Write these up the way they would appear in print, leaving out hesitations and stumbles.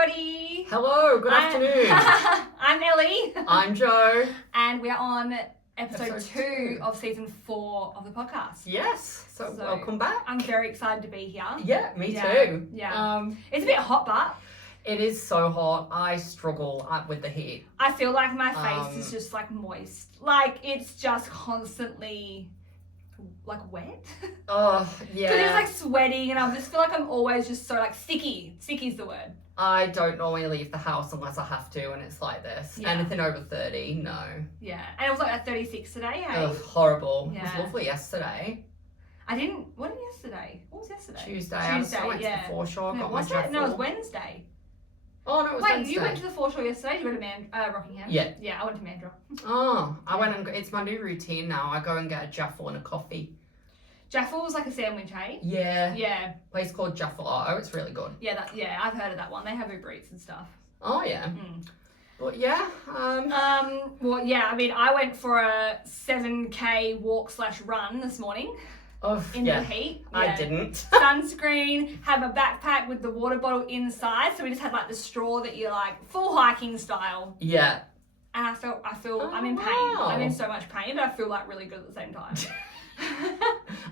everybody. Hello, good afternoon. I'm Ellie. I'm Joe. And we're on episode 2 of season 4 of the podcast. Yes, so welcome back. I'm very excited to be here. Yeah, me too. Yeah. It's a bit hot, but it is so hot. I struggle with the heat. I feel like my face is just like moist. Like it's just constantly like wet. Oh, yeah. Because it's like sweating and I just feel like I'm always just so like sticky. Sticky's the word. I don't normally leave the house unless I have to and it's like this. Yeah. Anything over 30, no. Yeah. And it was like at 36 today, hey? Ugh, horrible. Yeah. It was lovely yesterday. What did yesterday? What was yesterday? Tuesday. I went to the foreshore, got my jaffle. No, it was Wednesday. Oh, no, it was Wednesday. You went to the foreshore yesterday? Did you go to Rockingham? Yeah. Yeah, I went to Mandurah. Oh, I went and it's my new routine now. I go and get a jaffle and a coffee. Jaffle was like a sandwich, hey? Yeah. Yeah. Place called Jaffalato. It's really good. Yeah, I've heard of that one. They have Uber Eats and stuff. Oh, yeah. But yeah. Well, yeah, I mean, I went for a 7K walk/run this morning. Oh, in the heat. Yeah. I didn't. Sunscreen, have a backpack with the water bottle inside. So we just had like the straw that you're like full hiking style. Yeah. And I feel I'm in pain. Wow. I'm in so much pain, but I feel like really good at the same time.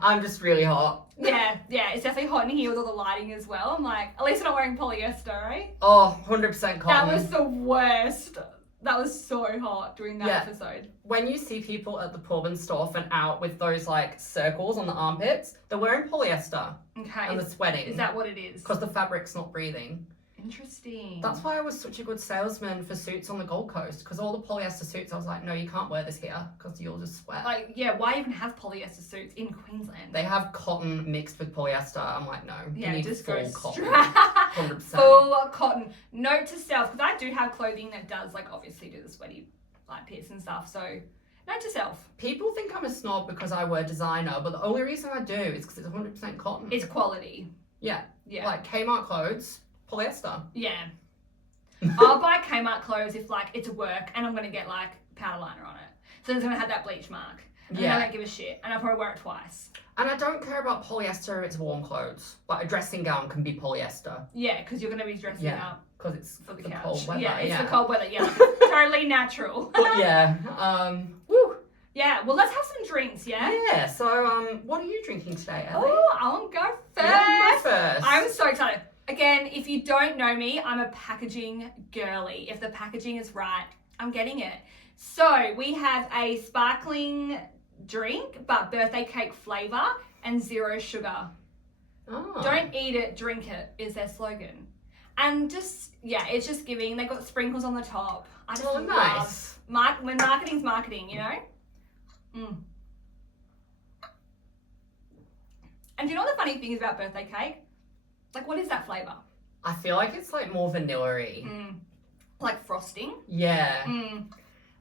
I'm just really hot. Yeah, it's definitely hot in here with all the lighting as well. I'm like, at least I'm not wearing polyester, eh? Oh, 100% cotton. That was the worst. That was so hot during that episode. When you see people at the pub and stuff and out with those like circles on the armpits, they're wearing polyester. Okay. And they're sweating. Is that what it is? Because the fabric's not breathing. Interesting. That's why I was such a good salesman for suits on the Gold Coast. Because all the polyester suits, I was like, no, you can't wear this here because you'll just sweat. Like, yeah, why even have polyester suits in Queensland? They have cotton mixed with polyester. I'm like, no, you need just full go cotton. 100%. Full cotton. Note to self, because I do have clothing that does, like, obviously do the sweaty, like, pits and stuff. So, note to self. People think I'm a snob because I wear designer, but the only reason I do is because it's 100% cotton. It's quality. Yeah. Yeah. Like Kmart clothes, polyester. Yeah. I'll buy Kmart clothes if like it's work and I'm gonna get like powder liner on it. So it's gonna have that bleach mark. And I don't give a shit. And I'll probably wear it twice. And I don't care about polyester if it's warm clothes. Like a dressing gown can be polyester. Yeah, because you're gonna be dressing up. Because it's for the cold weather. Yeah, it's the cold weather. Yeah, like, totally natural. But yeah, woo. Yeah, well, let's have some drinks, yeah? Yeah, so what are you drinking today, Ellie? Oh, I want to go first. You go first. I'm so excited. Again, if you don't know me, I'm a packaging girly. If the packaging is right, I'm getting it. So we have a sparkling drink, but birthday cake flavour and 0 sugar. Oh. Don't eat it, drink it is their slogan. And just, it's just giving. They've got sprinkles on the top. I just love nice. When marketing's marketing, you know? And do you know what the funny thing is about birthday cake? Like, what is that flavour? I feel like it's like more vanilla-y. Like frosting? Yeah.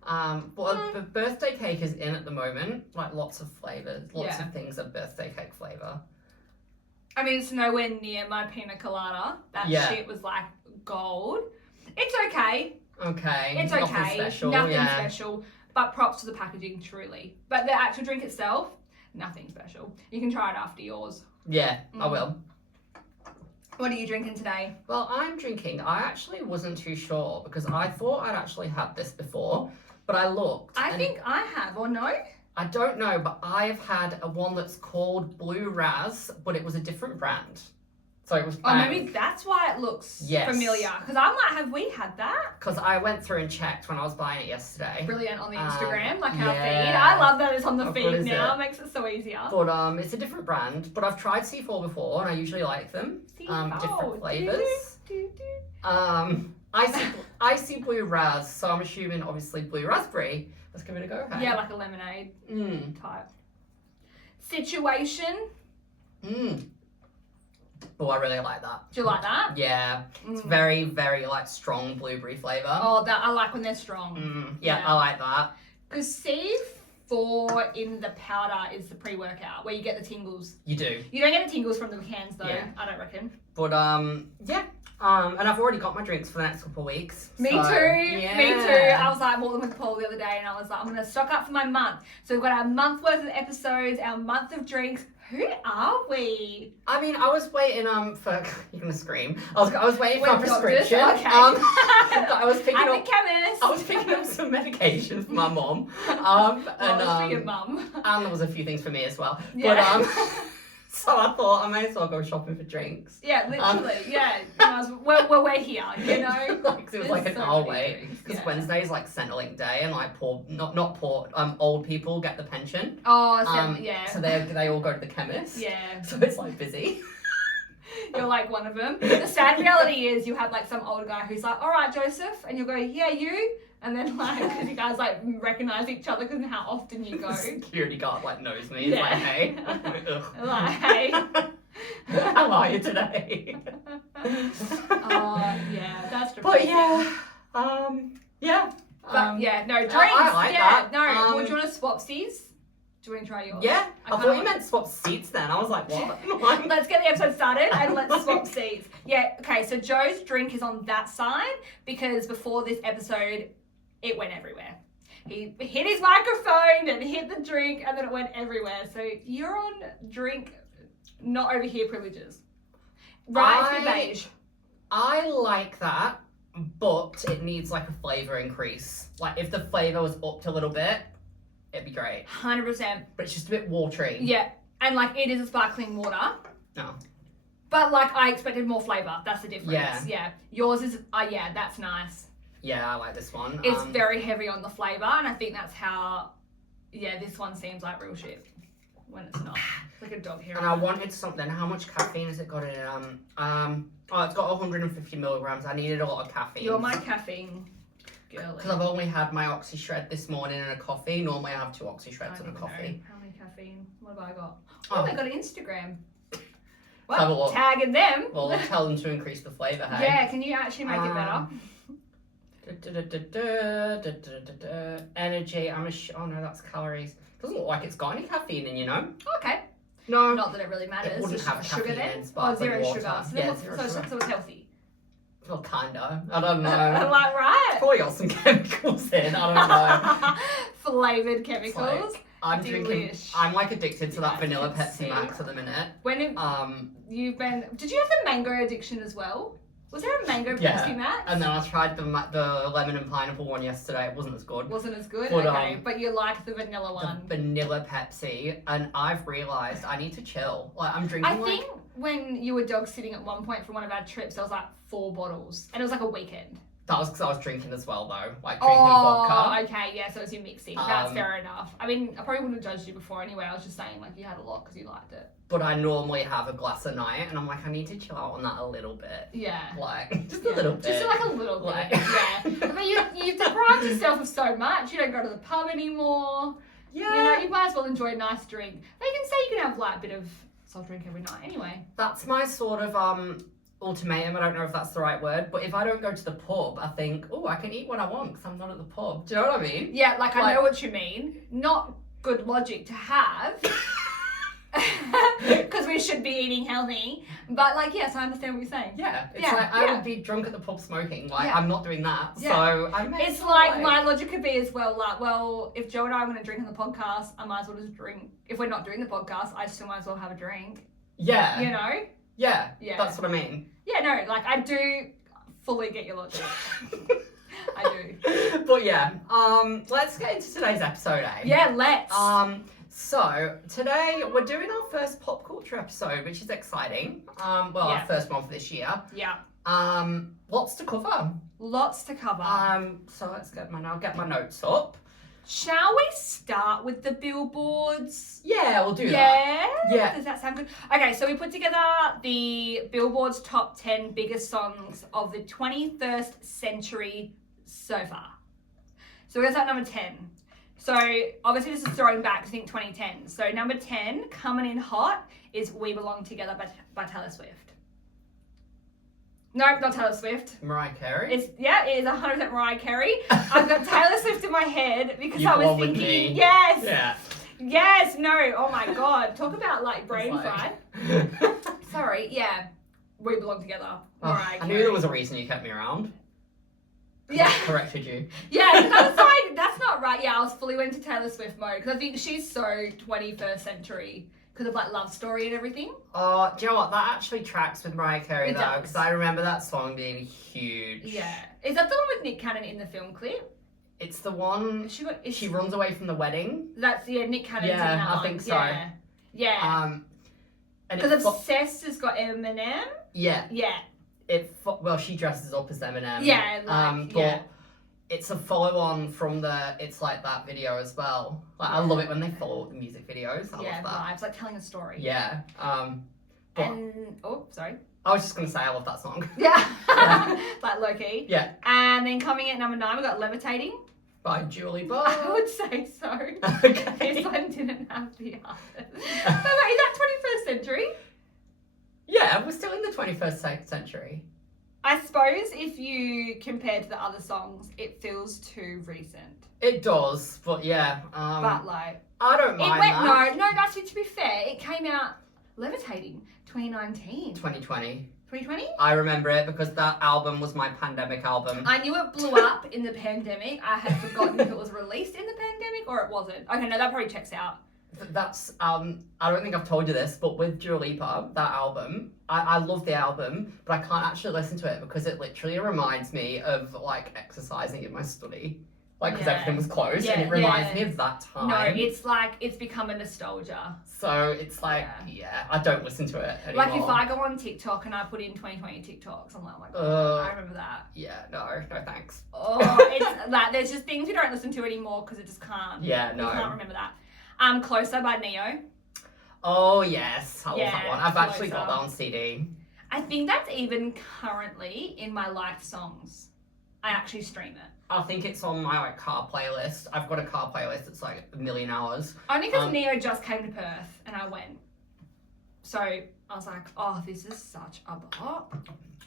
The birthday cake is in at the moment. Like lots of flavours. Lots of things are birthday cake flavour. I mean, it's nowhere near my pina colada. That shit was like gold. It's okay. Okay. It's okay. Nothing special. Nothing special. But props to the packaging, truly. But the actual drink itself, nothing special. You can try it after yours. Yeah, I will. What are you drinking today? Well, I actually wasn't too sure because I thought I'd actually had this before, but I looked. I think I have, or no? I don't know, but I've had one that's called Blue Raz, but it was a different brand. So it was bang. Oh, maybe that's why it looks familiar. Because I'm like, have we had that? Because I went through and checked when I was buying it yesterday. Brilliant on the Instagram, like our feed. I love that it's on the feed now. It makes it so easier. But it's a different brand. But I've tried C4 before, and I usually like them. Different flavours. Icy Blue Raz. So I'm assuming, obviously, Blue Raspberry. Let's give it a go. Hey? Yeah, like a lemonade type. Situation. Oh, I really like that. Do you like that? Yeah. It's very, very like strong blueberry flavour. Oh, that I like when they're strong. Yeah, I like that. Because C4 in the powder is the pre-workout where you get the tingles. You do. You don't get the tingles from the cans though, I don't reckon. But and I've already got my drinks for the next couple of weeks. Me too. I was like, I bought them with Paul the other day and I was like, I'm going to stock up for my month. So we've got our month worth of episodes, our month of drinks. Who are we? I mean, I was waiting for you're gonna scream. I was waiting for a Wait, doctors? prescription. Okay. I was picking At up. the chemist. I was picking up some medication for my mum. For your mum. And there was a few things for me as well. Yeah. But so I thought I may as well go shopping for drinks. Yeah, literally. Yeah. Well, we're here, you know. Like it was like an so hour many wait drinks, because yeah. Wednesday is like Centrelink day and like old people get the pension. Oh, yeah. So they all go to the chemist. Yeah. So it's like busy. You're like one of them. The sad reality is you have like some old guy who's like, all right, Joseph. And you'll go, yeah, you. And then like, because you guys like recognize each other because of how often you go. The security guard like knows me. Yeah. He's like, hey. I'm like, ugh. Like, hey. How are you today? Oh, yeah, that's depressing. But yeah, yeah. But yeah, no, drinks. I like yeah, that. no. Well, do you want to swap seats? Do you want to try yours? Yeah, I kinda thought you want- meant swap seats then. I was like, what? Let's get the episode started and let's swap seats. Yeah, okay, so Joe's drink is on that side because before this episode, it went everywhere. He hit his microphone and hit the drink and then it went everywhere. So you're on drink, not over here privileges. Right, if you're beige. I like that, but it needs like a flavour increase. Like if the flavour was upped a little bit, it'd be great. 100%. But it's just a bit watery. Yeah, and like it is a sparkling water. No. But like I expected more flavour. That's the difference. Yeah. Yeah. Yours is, yeah, that's nice. Yeah, I like this one. It's very heavy on the flavour, and I think that's how, yeah, this one seems like real shit when it's not. It's like a dog hair. And I wanted something. How much caffeine has it got in it? It's got 150 milligrams. I needed a lot of caffeine. You're my caffeine girly. Because I've only had my Oxy Shred this morning and a coffee. Normally I have 2 Oxy Shreds and a coffee. How many caffeine? What have I got? Oh. Oh, they got an Instagram. Have a Well, look. tagging them. Well, tell them to increase the flavour, hey? Yeah, can you actually make it better? Energy. Oh no, that's calories. Doesn't look like it's got any caffeine in, you know? Okay. No. Not that it really matters. It wouldn't Just have sugar caffeine then? in sparkling zero water. sugar. So, Yeah, then zero so sugar. it's healthy. Well, kinda. I don't know. Like, right? Probably got some chemicals in. I don't know. Flavoured It's chemicals. like, I'm drinking. Delish. I'm like addicted to that Yeah, vanilla I can Pepsi see. Max at the minute. When have you've been? Did you have the mango addiction as well? Was there a mango Yeah. Pepsi Max? And then I tried the lemon and pineapple one yesterday. It wasn't as good. Wasn't as good. But, Okay, but you like the vanilla one. The vanilla Pepsi, and I've realised I need to chill. Like I'm drinking. I think when you were dog sitting at one point for one of our trips, there was like 4 bottles, and it was like a weekend. That was because I was drinking as well, though. Like drinking vodka. Okay, yeah, so it's you mixing. That's fair enough. I mean, I probably wouldn't have judged you before anyway. I was just saying, like, you had a lot because you liked it. But I normally have a glass a night, and I'm like, I need to chill out on that a little bit. Yeah. Like, just Yeah. a little bit. Just like a little bit. Like- Yeah. I mean, you've deprived yourself of so much. You don't go to the pub anymore. Yeah. You know, you might as well enjoy a nice drink. They can say you can have like a bit of soft drink every night anyway. That's my sort of ultimatum. I don't know if that's the right word, but if I don't go to the pub, I think, oh, I can eat what I want because I'm not at the pub. Do you know what I mean? Yeah, like I Like- know what you mean. Not good logic to have. Because we should be eating healthy. But like, yes, I understand what you're saying. Yeah. It's Yeah, like I yeah. would be drunk at the pub smoking. Like Yeah. I'm not doing that. Yeah. So I may It's as well, like my logic could be as well, like, well, if Joe and I are going to drink on the podcast, I might as well just drink. If we're not doing the podcast, I still might as well have a drink. Yeah. You know? Yeah. Yeah. That's what I mean. Yeah, no, like I do fully get your logic. I do. But yeah, let's get into today's episode, eh? Yeah, let's. So today we're doing our first pop culture episode, which is exciting. Yeah. Our first one for this year. Yeah. Lots to cover. Lots to cover. So let's get my notes up. Shall we start with the Billboards? Yeah, we'll do that. Yeah. Does that sound good? Okay, so we put together the Billboard's top 10 biggest songs of the 21st century so far. So we're going to start number 10. So obviously this is throwing back to, I think, 2010. So number 10, coming in hot, is We Belong Together by Taylor Swift. Nope, not Taylor Swift. Mariah Carey. It is 100% Mariah Carey. I've got Taylor Swift in my head because You've I was gone with thinking, me. yes, Yeah. yes, no, oh my god, talk about like brain It's fried. like- Sorry, yeah, We Belong Together. Oh, Mariah I Carey. knew there was a reason you kept me around. 'Cause Yeah. I corrected you. Yeah, because I was like, that's not right. Yeah, I was fully went to Taylor Swift mode because I think she's so 21st century. because of like Love Story and everything. Oh, do you know what? That actually tracks with Mariah Carey It though, does. because I remember that song being huge. Yeah. Is that the one with Nick Cannon in the film clip? It's the one she runs away from the wedding. That's Nick Cannon's in that one. I think so. Yeah. And Because Obsessed has got Eminem. Yeah. Yeah. Well, she dresses up as Eminem. Yeah. But it's a follow-on from it's like that video as well. Like I love it when they follow up the music videos. I love that. Vibes, like telling a story. Yeah. Sorry. I was just gonna say I love that song. Yeah. Like low key. Yeah. And then coming at number 9, we got Levitating. By Julie I Bell. would say so. Okay. This one didn't have the artist. But like, is that 21st century? Yeah, we're still in the 21st century. I suppose if you compare to the other songs, it feels too recent. It does, but yeah. But like, I don't mind that. No, actually, to be fair, it came out Levitating 2019. 2020. 2020? I remember it because that album was my pandemic album. I knew it blew up in the pandemic. I had forgotten if it was released in the pandemic or it wasn't. Okay, no, that probably checks out. That's I don't think I've told you this, but with Dua Lipa, that album, I love the album, but I can't actually listen to it because it literally reminds me of like exercising in my study, like because everything was closed, and it reminds me of that time. No, it's like it's become a nostalgia. So it's like, I don't listen to it anymore. Like if I go on TikTok and I put in 2020 TikToks, I'm like, oh my god, I remember that. Yeah, no thanks. Oh, it's like there's just things we don't listen to anymore because it just can't. Yeah, no. You can't remember that. Closer by Neo. Oh yes, I love that one. I've Closer. actually got that on CD. I think that's even currently in my life songs. I actually stream it. I think it's on my like car playlist. I've got a car playlist that's like 1 million hours. Only because Neo just came to Perth and I went. So I was like, oh, this is such a bop.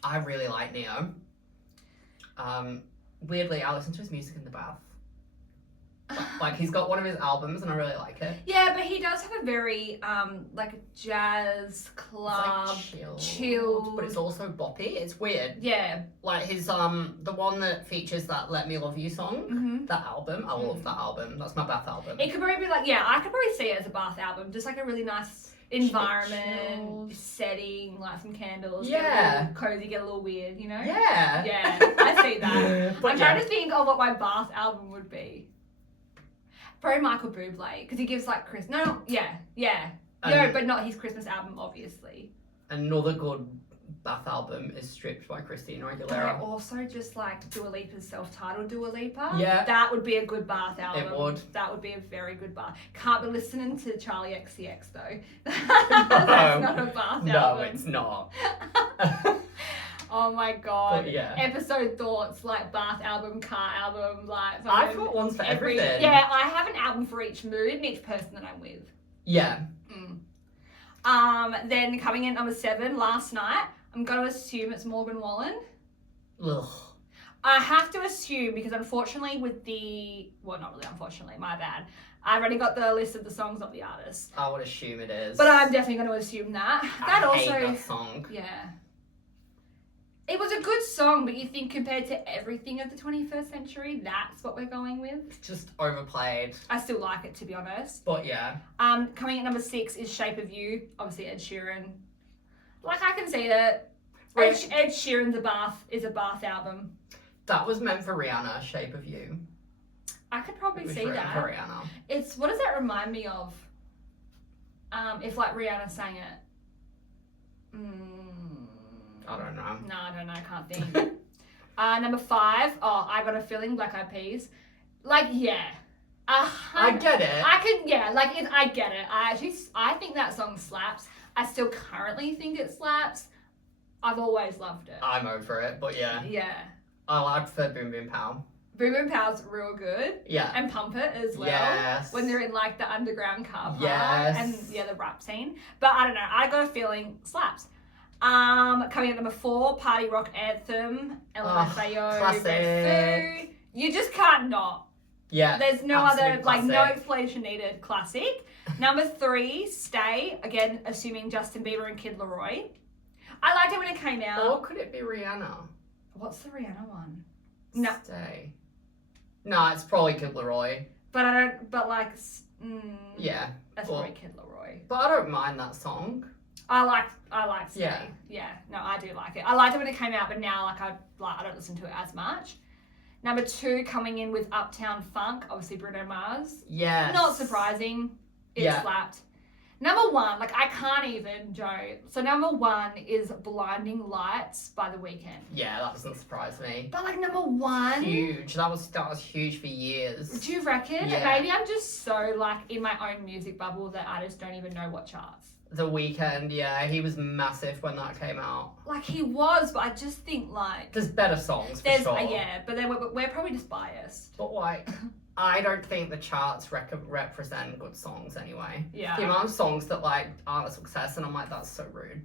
I really like Neo. Weirdly, I listen to his music in the bath. Like he's got one of his albums and I really like it. Yeah, but he does have a very like a jazz club, like chill, but it's also boppy. It's weird. Yeah. Like his the one that features that "Let Me Love You" song. That album, I love that album. That's my bath album. It could probably be like I could probably see it as a bath album, just like a really nice environment, setting, light some candles, get a little cozy, get a little weird, you know? Yeah. Yeah, I see that. I'm trying to think of what my bath album would be. Probably Michael Bublé, because he gives like no, but not his Christmas album, obviously. Another good bath album is Stripped by Christina Aguilera. I also just like Dua Lipa's self-titled Dua Lipa. Yeah. That would be a good bath album. It would. That would be a very good bath. Can't be listening to Charlie XCX though. That's not a bath album. No, it's not. Oh my god. But yeah. Episode thoughts, like bath album, car album, like I've got ones for everything. Yeah, I have an album for each mood and each person that I'm with. Yeah. Then coming in number 7, Last Night, I'm going to assume it's Morgan Wallen. Ugh. I have to assume because unfortunately not really unfortunately, my bad. I've already got the list of the songs, not the artists. I would assume it is. But I'm definitely going to assume that. I hate that song. Yeah. It was a good song, but you think compared to everything of the 21st century, that's what we're going with? It's just overplayed. I still like it, to be honest. But yeah. Coming at number 6 is Shape of You. Obviously Ed Sheeran. Like, I can see that. Ed Sheeran's is a bath album. That was meant for Rihanna, Shape of You. I could probably see that. For Rihanna. What does that remind me of? If like Rihanna sang it. I don't know. No, I don't know. I can't think. Number 5. Oh, I Got a Feeling, Black Eyed Peas. Like, yeah. I get it. I get it. I think that song slaps. I still currently think it slaps. I've always loved it. I'm over it, but yeah. Yeah. I prefer Boom Boom Pow. Boom Boom Pow's real good. Yeah. And Pump It as well. Yes. When they're in like the underground car park. Yes. And the rap scene. But I don't know. I Got a Feeling slaps. Coming at number 4, Party Rock Anthem, LMFAO, classic. You just can't not. Yeah. There's no other, classic. no explanation needed. Classic. Number 3, Stay. Again, assuming Justin Bieber and Kid Laroi. I liked it when it came out. Or could it be Rihanna? What's the Rihanna one? No. Stay. No, it's probably Kid Laroi. But I don't, Yeah. That's Well, probably Kid Laroi. But I don't mind that song. I like Steady. Yeah. Yeah. No, I do like it. I liked it when it came out, but now I don't listen to it as much. Number 2 coming in with Uptown Funk, obviously Bruno Mars. Yes. Not surprising. It slapped. Number 1, like I can't even, Joe. So number 1 is Blinding Lights by The Weeknd. Yeah, that doesn't surprise me. But like number 1, Huge. That was huge for years. do you reckon? Yeah. Maybe I'm just so like in my own music bubble that I just don't even know what charts. The Weeknd, yeah, he was massive when that came out. Like he was, but I just think like There's better songs for sure. Yeah, but then we're probably just biased. But like, I don't think the charts represent good songs anyway. Yeah. The amount of songs that like aren't a success, and I'm like, that's so rude.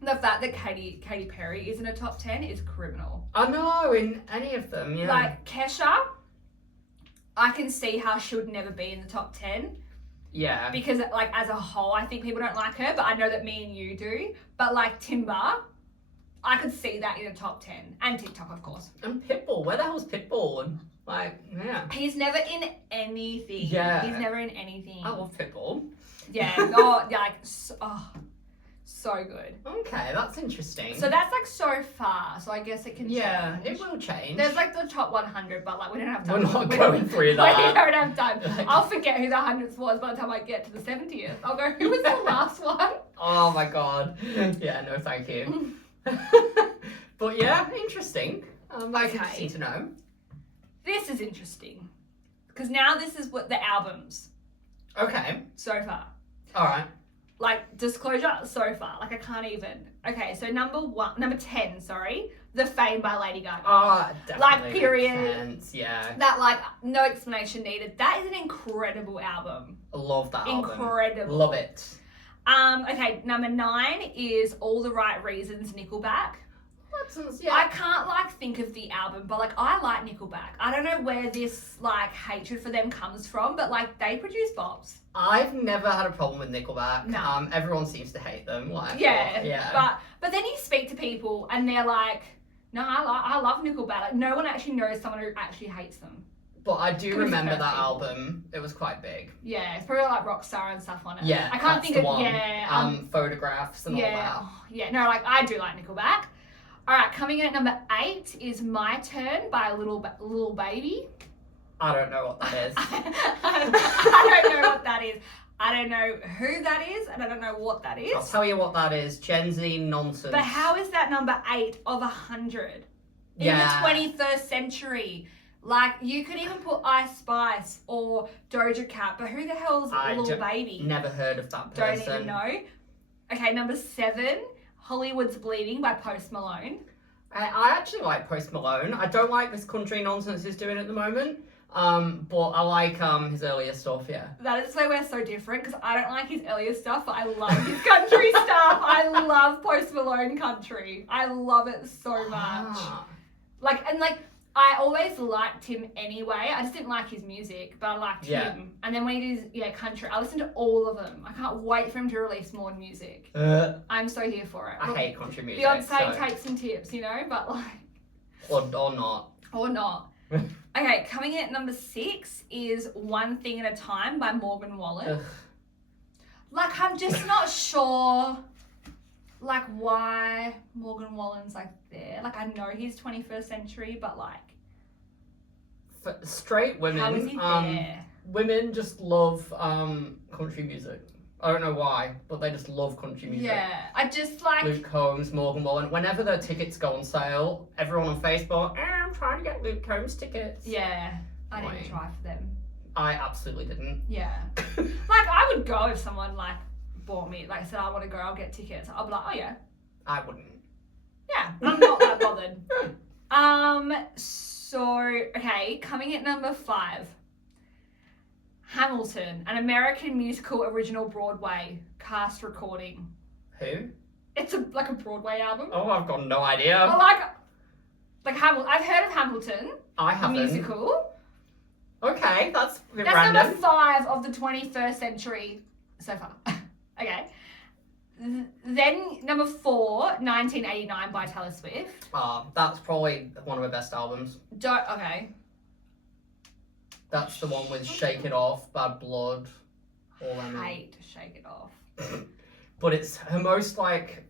The fact that Katy Perry is in a top 10 is criminal. I know, in any of them, yeah. Like Kesha, I can see how she would never be in the top 10. Yeah. Because like as a whole, I think people don't like her, but I know that me and you do. But like Timber, I could see that in a top 10. And TikTok, of course. And Pitbull, where the hell's Pitbull? And like, yeah. He's never in anything. Yeah. He's never in anything. I love Pitbull. Yeah. So good. Okay, that's interesting. So that's like so far. So I guess it can yeah, change. it will change. There's like the top 100, but like we don't have time. We're not going through that. We don't have time. I'll forget who the 100th was by the time I get to the 70th. I'll go, who was the last one? Oh my god. Yeah, no thank you. But yeah, interesting. That's interesting to know. This is interesting. Because now this is what the albums Okay. so far. Alright. Like, disclosure so far. Like, I can't even. Okay, so number 10, The Fame by Lady Gaga. Oh, definitely. Like, period. Makes sense, yeah. That, like, no explanation needed. That is an incredible album. I love that album. Incredible. Love it. Okay, number 9 is All the Right Reasons, Nickelback. Yeah. I can't like think of the album, but like I like Nickelback. I don't know where this like hatred for them comes from, but like they produce bops. I've never had a problem with Nickelback. No. Everyone seems to hate them. Like, Yeah, yeah. But then you speak to people and they're like, no, I love Nickelback. Like no one actually knows someone who actually hates them. But I do remember that people. album. It was quite big. Yeah, it's probably like Rockstar and stuff on it. Yeah, I can't that's think the of one. Photographs and all that. Yeah, no, like I do like Nickelback. All right, coming in at number 8 is My Turn by Little Baby. I don't know what that is. I don't know what that is. I don't know who that is, and I don't know what that is. I'll tell you what that is. Gen Z nonsense. But how is that number 8 of 100 in the 21st century? Like, you could even put Ice Spice or Doja Cat, but who the hell's Little Baby? Never heard of that person. Don't even know. Okay, number 7, Hollywood's Bleeding by Post Malone. I actually like Post Malone. I don't like this country nonsense he's doing at the moment. But I like his earlier stuff, yeah. That is where we're so different, because I don't like his earlier stuff, but I love his country stuff. I love Post Malone country. I love it so much. I always liked him anyway. I just didn't like his music, but I liked him. And then when he did country, I listened to all of them. I can't wait for him to release more music. I'm so here for it. I hate country music. Beyonce takes some tips, but like... Or not. Or not. Okay, coming in at number 6 is One Thing at a Time by Morgan Wallen. Like, I'm just not sure... like why Morgan Wallen's like there. Like I know he's 21st century, but like for straight women, how is he there? Women just love country music. I don't know why, but they just love country music. Yeah, I just like Luke Combs, Morgan Wallen. Whenever their tickets go on sale, everyone on Facebook, I'm trying to get Luke Combs tickets. Yeah, I didn't try for them. I absolutely didn't. Yeah, like I would go if someone like bought me, like said I want to go, I'll get tickets. I'll be like, oh yeah. I wouldn't. Yeah, I'm not that bothered. So okay, coming at number 5. Hamilton, an American musical original Broadway cast recording. Who? It's like a Broadway album. Oh, I've got no idea. Well, like Hamilton. I've heard of Hamilton. I haven't. The musical. Okay, that's a bit That's random. number 5 of the 21st century so far. Okay. Then number 4, 1989 by Taylor Swift. That's probably one of her best albums. Okay. That's the one with Shake It Off, Bad Blood. All Lemon. Hate Shake It Off. But it's her most like.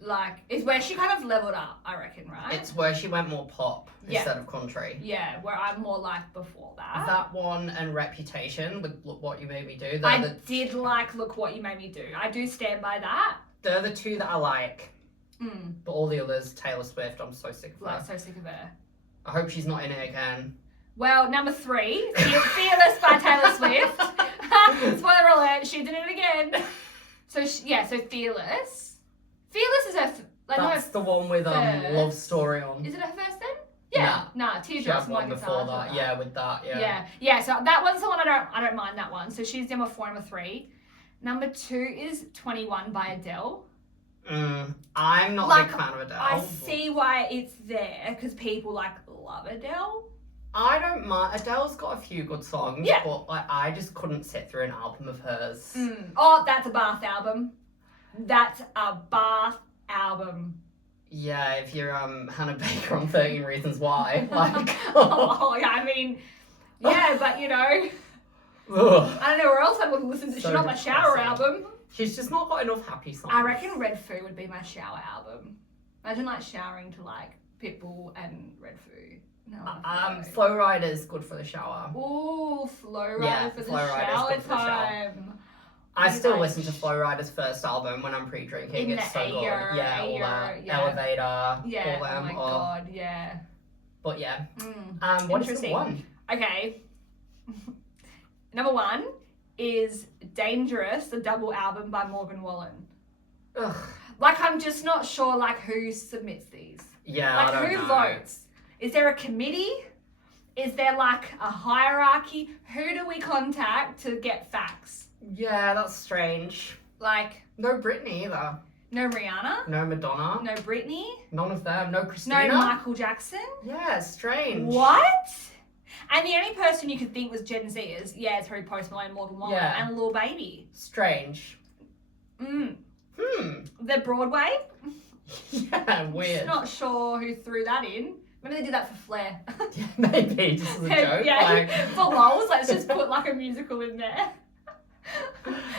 Like, it's where she kind of leveled up, I reckon, right? It's where she went more pop Yeah. instead of country. Yeah, where I'm more like before that. That one and Reputation with Look What You Made Me Do. I did like Look What You Made Me Do. I do stand by that. They're the two that I like. Mm. But all the others, Taylor Swift, I'm so sick of her. Like, so sick of her. I hope she's not in it again. Well, number 3, Fearless by Taylor Swift. Spoiler alert, she did it again. So, so Fearless. Fearless is her... That's the one with first. Love Story on. Is it her first then? Yeah. Nah, She Teardrops had on My one Guitar. before that. Yeah, with that. Yeah, so that one's the one I don't mind that one. So she's number 4, number 3. Number 2 is 21 by Adele. I'm not a big fan of Adele. I see why it's there, because people love Adele. I don't mind. Adele's got a few good songs, Yeah. but I just couldn't sit through an album of hers. Oh, that's a bath album. That's a bath album. Yeah, if you're Hannah Baker on 13 Reasons Why. Like, oh, yeah, I mean, yeah, but you know, ugh. I don't know where else I would listen to. She's So not my shower depressing. album. She's just not got enough happy songs. I reckon Red Foo would be my shower album. Imagine showering to Pitbull and Red Foo. No. Flow Rider's good for the shower. Ooh, Flow Rider Yeah, for the Flow Rider's shower good for the shower. time. I still Like, listen to Flow Rider's first album when I'm pre-drinking. In It's the so good. Ayer, Yeah, all Ayer, that. yeah. Elevator, Yeah, all them. oh my god, yeah. But yeah. Mm. What is the Interesting. one? Okay. Number 1 is Dangerous, the double album by Morgan Wallen. Ugh. I'm just not sure, who submits these. Yeah, I don't who know. votes? Is there a committee? Is there, a hierarchy? Who do we contact to get facts? Yeah, that's strange. No Britney either. No Rihanna? No Madonna. No Britney? None of them. No Christina. No Michael Jackson? Yeah, strange. What? And the only person you could think was Gen Zers, it's probably Post Malone, Morgan Wallen, Yeah. and Lil Baby. Strange. The Broadway? Yeah, weird. Just not sure who threw that in. Maybe they did that for flair. Yeah, maybe, just as a joke. Yeah, for lols, let's just put a musical in there.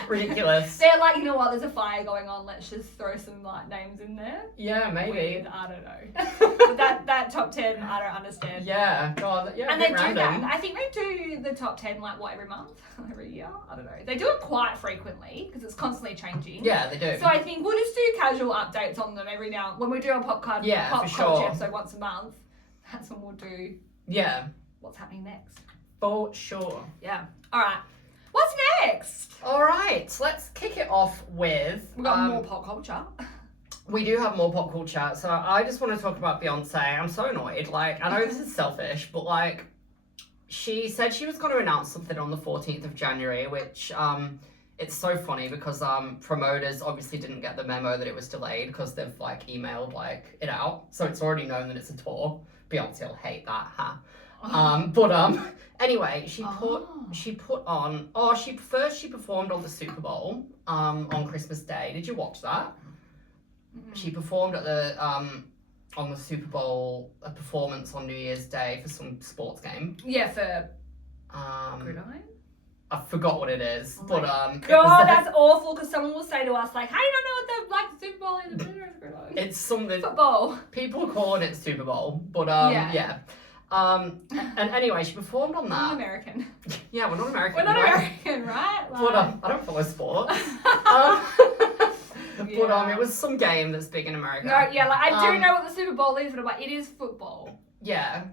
Ridiculous. They're you know what, there's a fire going on, let's just throw some names in there. Yeah, maybe. Weird, I don't know. But that top 10, I don't understand. Yeah, God, yeah, And a they bit do random. that. I think they do the top 10 every month, every year. I don't know. They do it quite frequently because it's constantly changing. Yeah, they do. So I think we'll just do casual updates on them every now when we do a pop for culture sure. episode once a month. That's when we'll do Yeah, what's happening next. for sure. Yeah. All right. What's next? All right, let's kick it off with... We've got more pop culture. We do have more pop culture, so I just want to talk about Beyonce. I'm so annoyed. I know this is selfish, but she said she was going to announce something on the 14th of January, which it's so funny because promoters obviously didn't get the memo that it was delayed because they've emailed it out, so it's already known that it's a tour. Beyonce will hate that, huh? Anyway, she performed on the Super Bowl on Christmas Day. Did you watch that? Mm-hmm. She performed at the on the Super Bowl, a performance on New Year's Day for some sports game. Yeah, for Gridiron? I forgot what it is, but God, that's awful because someone will say to us how do you not know what the Super Bowl is? it's something Football. people calling it Super Bowl, but Yeah. And anyway, she performed on We're that. not American. Yeah, we're not American. We're not right? American, right? But I don't follow sports. But Yeah. it was some game that's big in America. No, yeah, I do know what the Super Bowl is, but it is football. Yeah.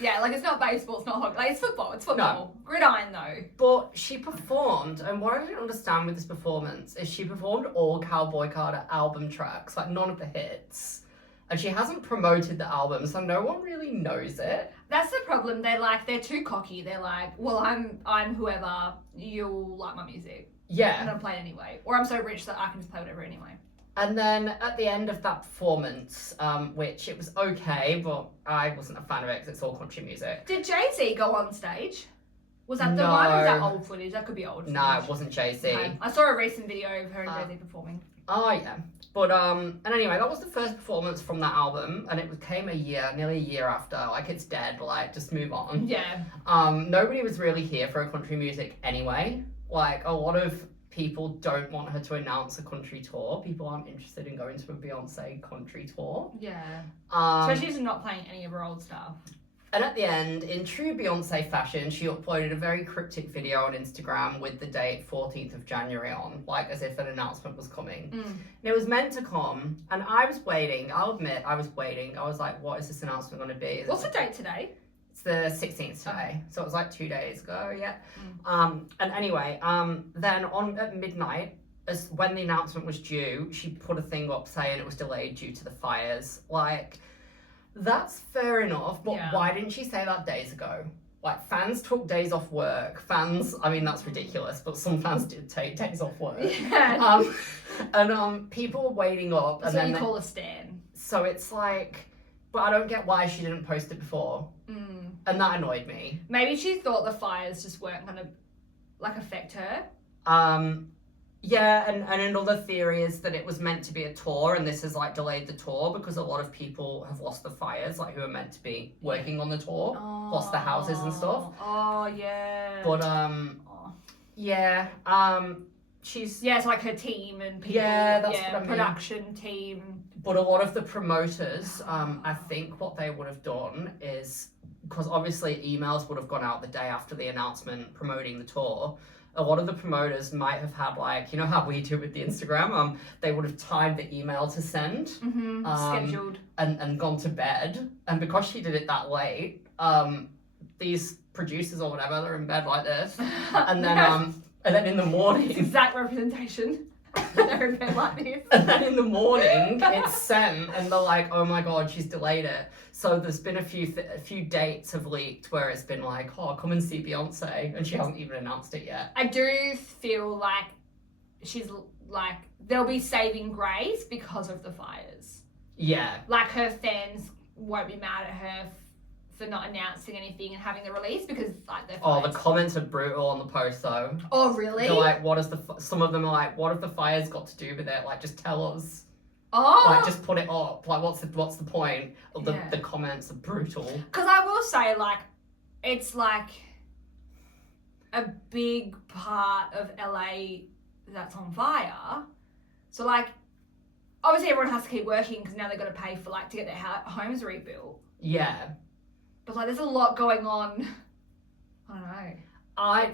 Yeah, it's not baseball, it's not hockey. It's football. It's football. Gridiron though. But she performed, and what I didn't understand with this performance is she performed all Cowboy Carter album tracks, none of the hits. And she hasn't promoted the album, so no one really knows it. That's the problem. They're too cocky. They're well, I'm whoever. You'll like my music. I'm Yeah. gonna play it anyway. Or I'm so rich that I can just play whatever anyway. And then at the end of that performance, which it was okay, but I wasn't a fan of it because it's all country music. Did Jay-Z go on stage? Was that the No. one or was that old footage? That could be old footage. No, it wasn't Jay-Z. Okay. I saw a recent video of her and Jay-Z performing. Oh, yeah. But, and anyway, that was the first performance from that album, and it came nearly a year after. It's dead, just move on. Yeah. Nobody was really here for a country music anyway, like, a lot of people don't want her to announce a country tour. People aren't interested in going to a Beyonce country tour. Yeah. Um, Especially if she's not playing any of her old stuff. And at the end, in true Beyonce fashion, she uploaded a very cryptic video on Instagram with the date 14th of January on, like as if an announcement was coming. And it was meant to come, and I was waiting. I'll admit, I was waiting. I was like, what is this announcement going to be? What's the date today? It's the 16th today. So it was like 2 days ago, yeah. And anyway, then at midnight, as when the announcement was due, she put a thing up saying it was delayed due to the fires. Like, that's fair enough, but why didn't she say that days ago? Like, fans took days off work. Fans, I mean, that's ridiculous, but some fans did take days off work. Yeah. People were waiting up. That's what you call a stan. So it's like, but I don't get why she didn't post it before. And that annoyed me. Maybe she thought the fires just weren't going to, like, affect her. Yeah, and another theory is that it was meant to be a tour, and this has like delayed the tour because a lot of people have lost the fires, like who are meant to be working on the tour, lost their houses and stuff. Oh yeah. But she's it's like her team and people. Yeah, that's what I mean. Production team. But a lot of the promoters, I think what they would have done is, because obviously emails would have gone out the day after the announcement promoting the tour. A lot of the promoters might have had, like, you know how we do with the Instagram? They would have timed the email to send. Scheduled. And gone to bed. And because she did it that late, these producers or whatever, they're in bed like this. And then in the morning... Exact representation. They're in bed like this. And then in the morning, it's sent, and they're like, oh my god, she's delayed it. So there's been a few dates have leaked where it's been like, oh, come and see Beyonce, and she hasn't even announced it yet. I do feel like she's like, they'll be saving grace because of the fires. Yeah. Like, her fans won't be mad at her for not announcing anything and having the release because, like, they're fires. Oh, the comments are brutal on the post, though. Oh, really? They're like, some of them are like, what have the fires got to do with it? Like, just tell us. Oh. Like, just put it up. Like, what's the point? The comments are brutal. Because I will say, like, it's like a big part of LA that's on fire. So, like, obviously everyone has to keep working because now they've got to pay for, like, to get their homes rebuilt. Yeah. But, like, there's a lot going on. I don't know.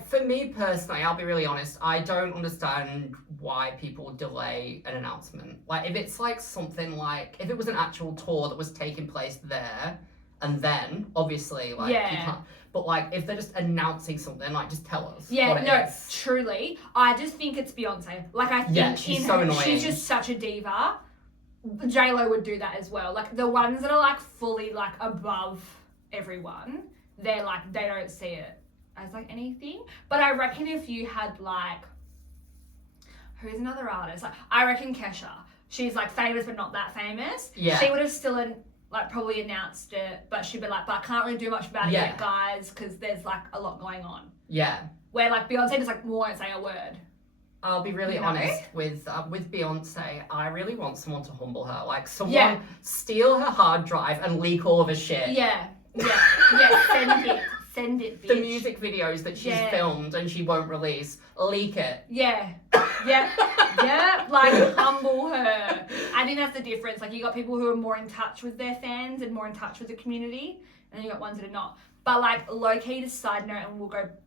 For me personally, I'll be really honest, I don't understand why people delay an announcement. Like, if it's like something like, if it was an actual tour that was taking place there, and then, obviously, like, you can't, but like, if they're just announcing something, like, just tell us what it is. Truly, I just think it's Beyonce. Like, I think she's so annoying. She's just such a diva. J-Lo would do that as well. Like, the ones that are, like, fully, like, above everyone, they're like, they don't see it as like anything. But I reckon if you had like, who's another artist? Like, I reckon Kesha. She's like famous but not that famous. Yeah. She would have still like probably announced it, but she'd be like, but I can't really do much about it yet, guys, because there's like a lot going on. Yeah. Where like Beyonce just like won't say a word. I'll be really honest with Beyonce. I really want someone to humble her, like someone steal her hard drive and leak all of her shit. Yeah. Send it, bitch. The music videos that she's filmed and she won't release, leak it. Yeah, like humble her. I think that's the difference. Like, you got people who are more in touch with their fans and more in touch with the community, and then you got ones that are not. But like, low key, to side note, and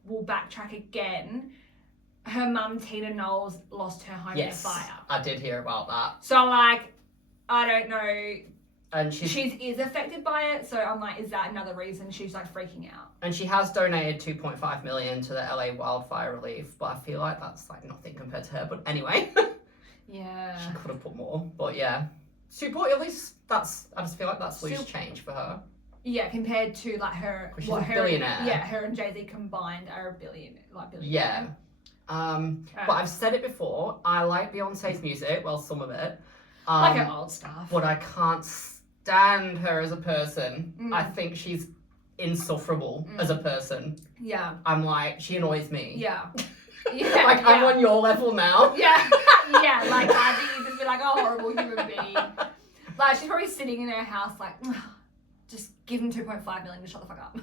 we'll backtrack again. Her mum Tina Knowles lost her home in a fire. I did hear about that. So like, I don't know. And she is affected by it, so I'm like, is that another reason she's like freaking out? And she has donated $2.5 million to the LA wildfire relief, but I feel like that's like nothing compared to her. But anyway, yeah, she could have put more. But yeah, support, at least I just feel like that's loose change for her. Yeah, compared to like her, she's a billionaire. Her and Jay-Z combined are a billionaire. Yeah. But I've said it before. I like Beyonce's music, well, some of it. Like her old stuff. But I can't stand her as a person. I think she's insufferable as a person. Yeah. I'm like, she annoys me. Yeah. Like, I'm on your level now. Yeah. Like, I think you just be like a horrible human being. Like, she's probably sitting in her house like, just give him $2.5 million to shut the fuck up.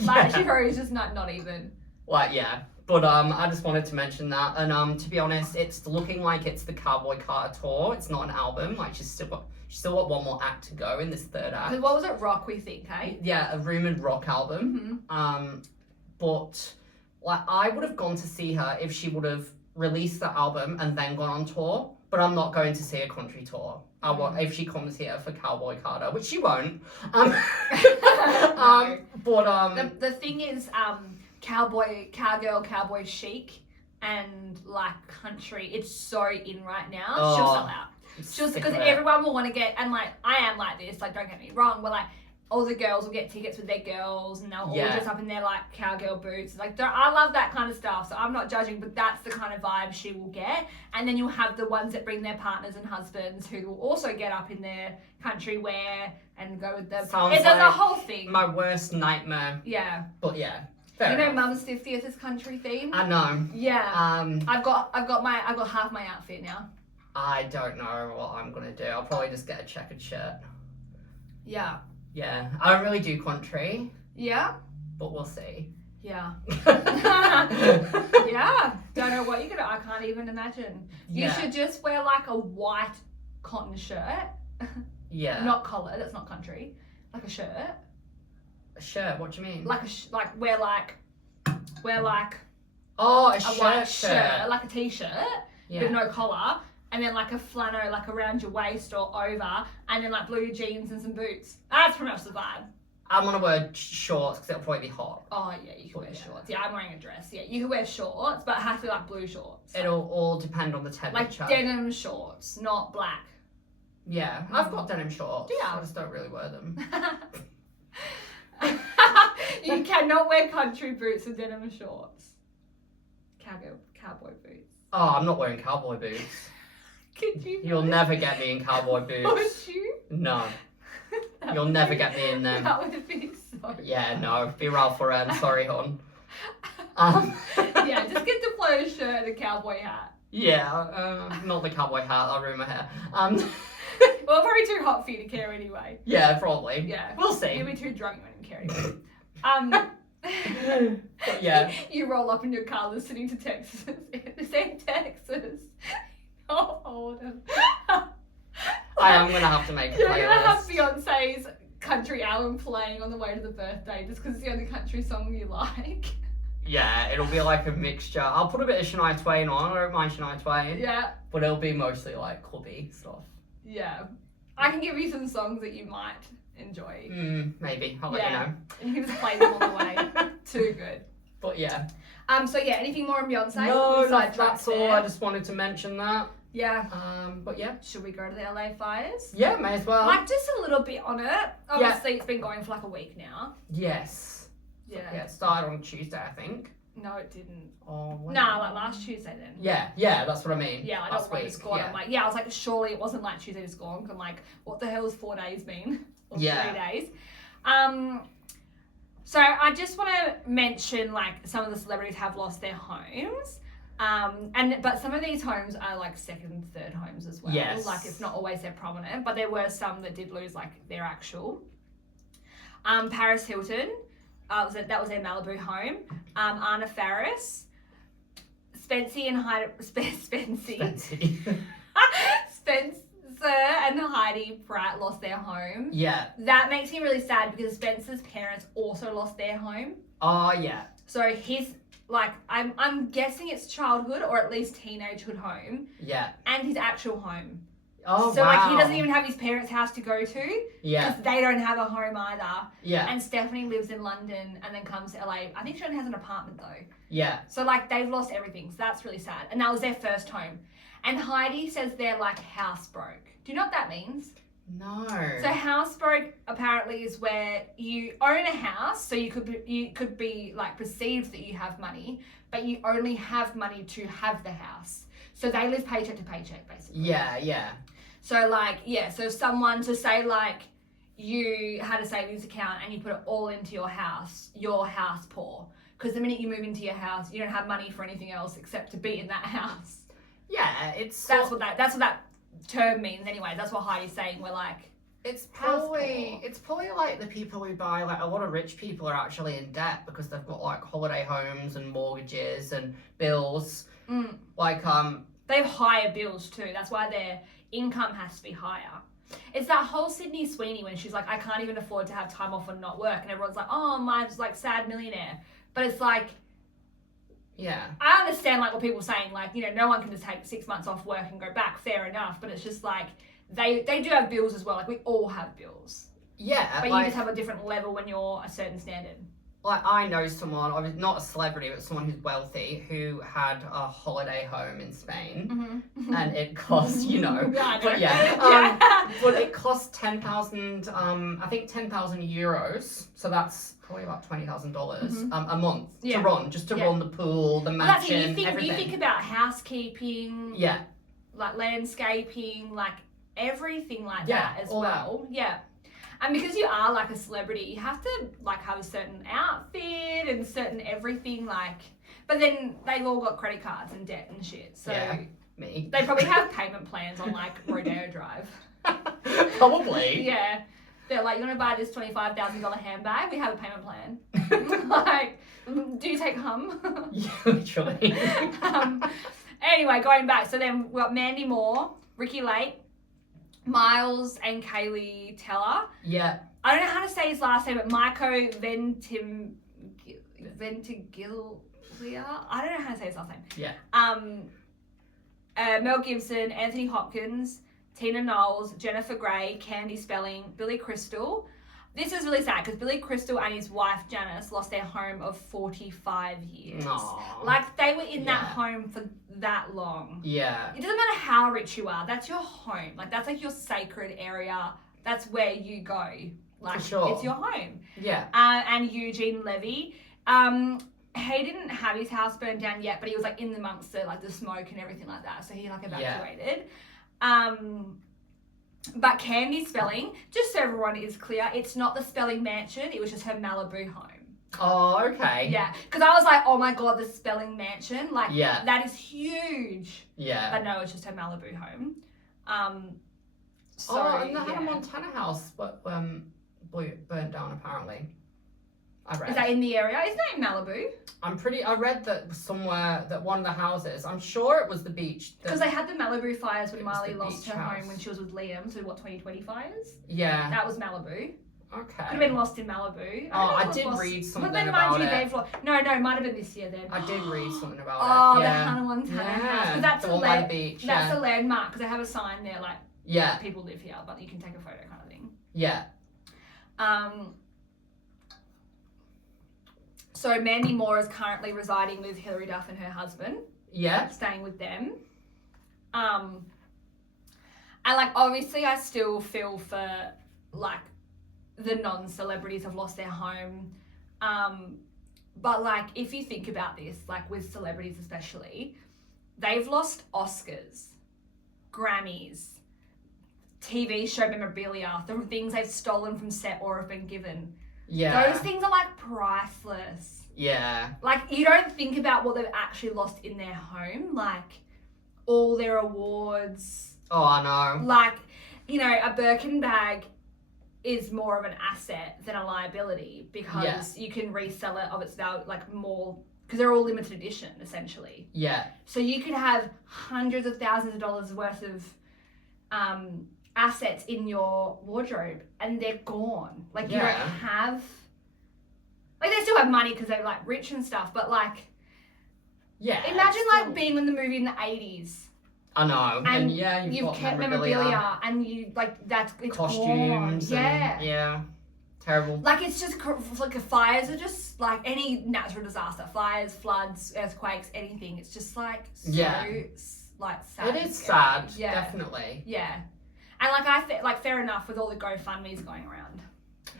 Like, she probably is just not even. Like, yeah. But I just wanted to mention that, and to be honest, it's looking like it's the Cowboy Carter tour. It's not an album. Like she's still got one more act to go in this third act. Because what was it? Rock, we think, hey? Yeah, a rumored rock album. But like I would have gone to see her if she would have released the album and then gone on tour. But I'm not going to see a country tour. I want if she comes here for Cowboy Carter, which she won't. No. But the thing is, cowboy chic, and like country. It's so in right now. Oh, She'll sell out. Just because everyone will want to get, and like I am like this. Like don't get me wrong. We're like all the girls will get tickets with their girls, and they'll all dress up in their like cowgirl boots. Like I love that kind of stuff. So I'm not judging, but that's the kind of vibe she will get. And then you'll have the ones that bring their partners and husbands who will also get up in their country wear and go with them. It's like a whole thing. My worst nightmare. Yeah. But yeah. You know, Mum's 50th is country themed. I know. Yeah. I've got half my outfit now. I don't know what I'm gonna do. I'll probably just get a checkered shirt. Yeah. Yeah. I don't really do country. Yeah. But we'll see. Yeah. Yeah. Don't know what you're gonna. I can't even imagine. You should just wear like a white cotton shirt. Yeah. Not collar. That's not country. Like a shirt. A shirt? What do you mean? Like wear like. Oh, a white shirt. like a t-shirt with no collar, and then like a flannel like around your waist or over, and then like blue jeans and some boots. That's pretty much the vibe. I'm gonna wear shorts because it'll probably be hot. Oh yeah, you can wear shorts. Yeah, I'm wearing a dress. Yeah, you can wear shorts, but it has to be like blue shorts. It'll all depend on the temperature. Like denim shorts, not black. Yeah, I've got denim shorts. Yeah. I just don't really wear them. You cannot wear country boots with denim shorts. Cowboy boots. Oh, I'm not wearing cowboy boots. Could you? You'll never get me in cowboy boots. Would you? No. You'll never get me in them. That would be so Yeah, no. Be Ralph Lauren. Sorry, hon. Yeah, just get the polo shirt and a cowboy hat. Yeah, not the cowboy hat. I'll ruin my hair. Well, probably too hot for you to care anyway. Yeah, probably. Yeah. We'll see. You'll be too drunk, you won't even care anyway. But yeah. You roll up in your car listening to Texas. The same Texas. Oh, Oldham. I am going to have to make a playlist. You're going to have Beyonce's country album playing on the way to the birthday just because it's the only country song you like. Yeah, it'll be like a mixture. I'll put a bit of Shania Twain on. I don't mind Shania Twain. Yeah. But it'll be mostly like clubby stuff. Yeah. I can give you some songs that you might enjoy. Maybe. I'll let you know. And you can just play them on the way. Too good. But yeah. So yeah, anything more on Beyonce? No, that's all. I just wanted to mention that. Yeah. But yeah. Should we go to the LA fires? Yeah, may as well. Like just a little bit on it. Obviously, it's been going for like a week now. Yes. Yeah. Yeah, it started on Tuesday, I think. No, it didn't. Oh, when? Nah, like last Tuesday then. Yeah, that's what I mean. Yeah, I last don't know week. it's gone. I'm like, I was like, surely it wasn't like Tuesday just gone. I'm like, what the hell has 4 days been? Or 3 days? So I just want to mention like some of the celebrities have lost their homes. But some of these homes are like second and third homes as well. Yes. Like it's not always their prominent, but there were some that did lose like their actual. Paris Hilton, that was their Malibu home. Anna Faris, Spencer and Heidi Pratt lost their home. Yeah. That makes me really sad because Spencer's parents also lost their home. Oh, yeah. So his, like, I'm guessing it's childhood or at least teenagehood home. Yeah. And his actual home. Oh, so, wow. like, he doesn't even have his parents' house to go to. Yeah. Because they don't have a home either. Yeah. And Stephanie lives in London and then comes to LA. I think she only has an apartment, though. Yeah. So, like, they've lost everything. So, that's really sad. And that was their first home. And Heidi says they're, like, housebroke. Do you know what that means? No. So housebroke apparently is where you own a house, so you could be like perceived that you have money, but you only have money to have the house. So they live paycheck to paycheck, basically. Yeah, yeah. So like, so someone to say like you had a savings account and you put it all into your house poor. Because the minute you move into your house, you don't have money for anything else except to be in that house. Yeah, it's... That's what that term means anyway. That's what Heidi's saying. We're like, It's House probably like the people who buy, like a lot of rich people are actually in debt because they've got like holiday homes and mortgages and bills. Like They have higher bills too. That's why their income has to be higher. It's that whole Sydney Sweeney when she's like, I can't even afford to have time off and not work, and everyone's like, oh, my like sad millionaire. But it's like, yeah, I understand like what people are saying, like, you know, no one can just take 6 months off work and go back, fair enough, but it's just like they do have bills as well, like we all have bills. Yeah, but like, you just have a different level when you're a certain standard. Like, I know someone, not a celebrity, but someone who's wealthy, who had a holiday home in Spain, and it cost, you know, but it cost 10,000, I think 10,000 euros, so that's probably about $20,000 a month to run, just to run the pool, the mansion, everything. You think about housekeeping, like landscaping, like everything like that as well. Yeah. And because you are like a celebrity, you have to like have a certain outfit and certain everything, like, but then they've all got credit cards and debt and shit. So me. They probably have payment plans on like Rodeo Drive. Probably. Yeah. They're like, you want to buy this $25,000 handbag? We have a payment plan. Like, do you take hum? Yeah, literally. Anyway, going back. So then we've got Mandy Moore, Ricky Lake, Miles and Kaylee Teller. Yeah. I don't know how to say his last name, but Myko Ventigiglia. I don't know how to say his last name. Yeah. Mel Gibson, Anthony Hopkins, Tina Knowles, Jennifer Grey, Candy Spelling, Billy Crystal. This is really sad because Billy Crystal and his wife Janice lost their home of 45 years. Aww. Like they were in that home for that long. Yeah. It doesn't matter how rich you are. That's your home. Like that's like your sacred area. That's where you go. Like for sure. It's your home. Yeah. And Eugene Levy. He didn't have his house burned down yet, but he was like in amongst the like the smoke and everything like that. So he like evacuated. But Candy Spelling, just so everyone is clear, it's not the Spelling Mansion. It was just her Malibu home. Oh, okay. Yeah, because I was like, oh my god, the Spelling Mansion, like that is huge. Yeah. But no, it's just her Malibu home. And the Hannah Montana house, but burnt down apparently. I read. Is that in the area? Isn't that in Malibu? I read that somewhere that one of the houses, I'm sure it was the beach. Because they had the Malibu fires when Miley lost her home when she was with Liam. So what, 2020 fires? Yeah. That was Malibu. Okay. Could have been lost in Malibu. I did read something about it. No, it might have been this year then. I did read something about it. Oh, the Hannah Montana house. Because that's the one by the beach. That's a landmark because they have a sign there like people live here, but you can take a photo kind of thing. Yeah. So Mandy Moore is currently residing with Hilary Duff and her husband. Yeah. Staying with them. And like obviously I still feel for like the non-celebrities have lost their home. But like if you think about this, like with celebrities especially, they've lost Oscars, Grammys, TV show memorabilia, the things they've stolen from set or have been given. Yeah. Those things are like priceless. Yeah. Like you don't think about what they've actually lost in their home, like all their awards. Oh, I know. Like, you know, a Birkin bag is more of an asset than a liability because you can resell it of its value, like more, because they're all limited edition essentially. Yeah. So you could have hundreds of thousands of dollars worth of assets in your wardrobe and they're gone. Like you don't have, like they still have money because they're like rich and stuff, but like, imagine like being in the movie in the 80s. I know. And you've kept memorabilia and you like it's costumes. Gone. Yeah. Terrible. Like it's just like the fires are just like any natural disaster, fires, floods, earthquakes, anything. It's just like like sad. It is sad. Yeah. Definitely. Yeah. And like fair enough with all the GoFundMe's going around,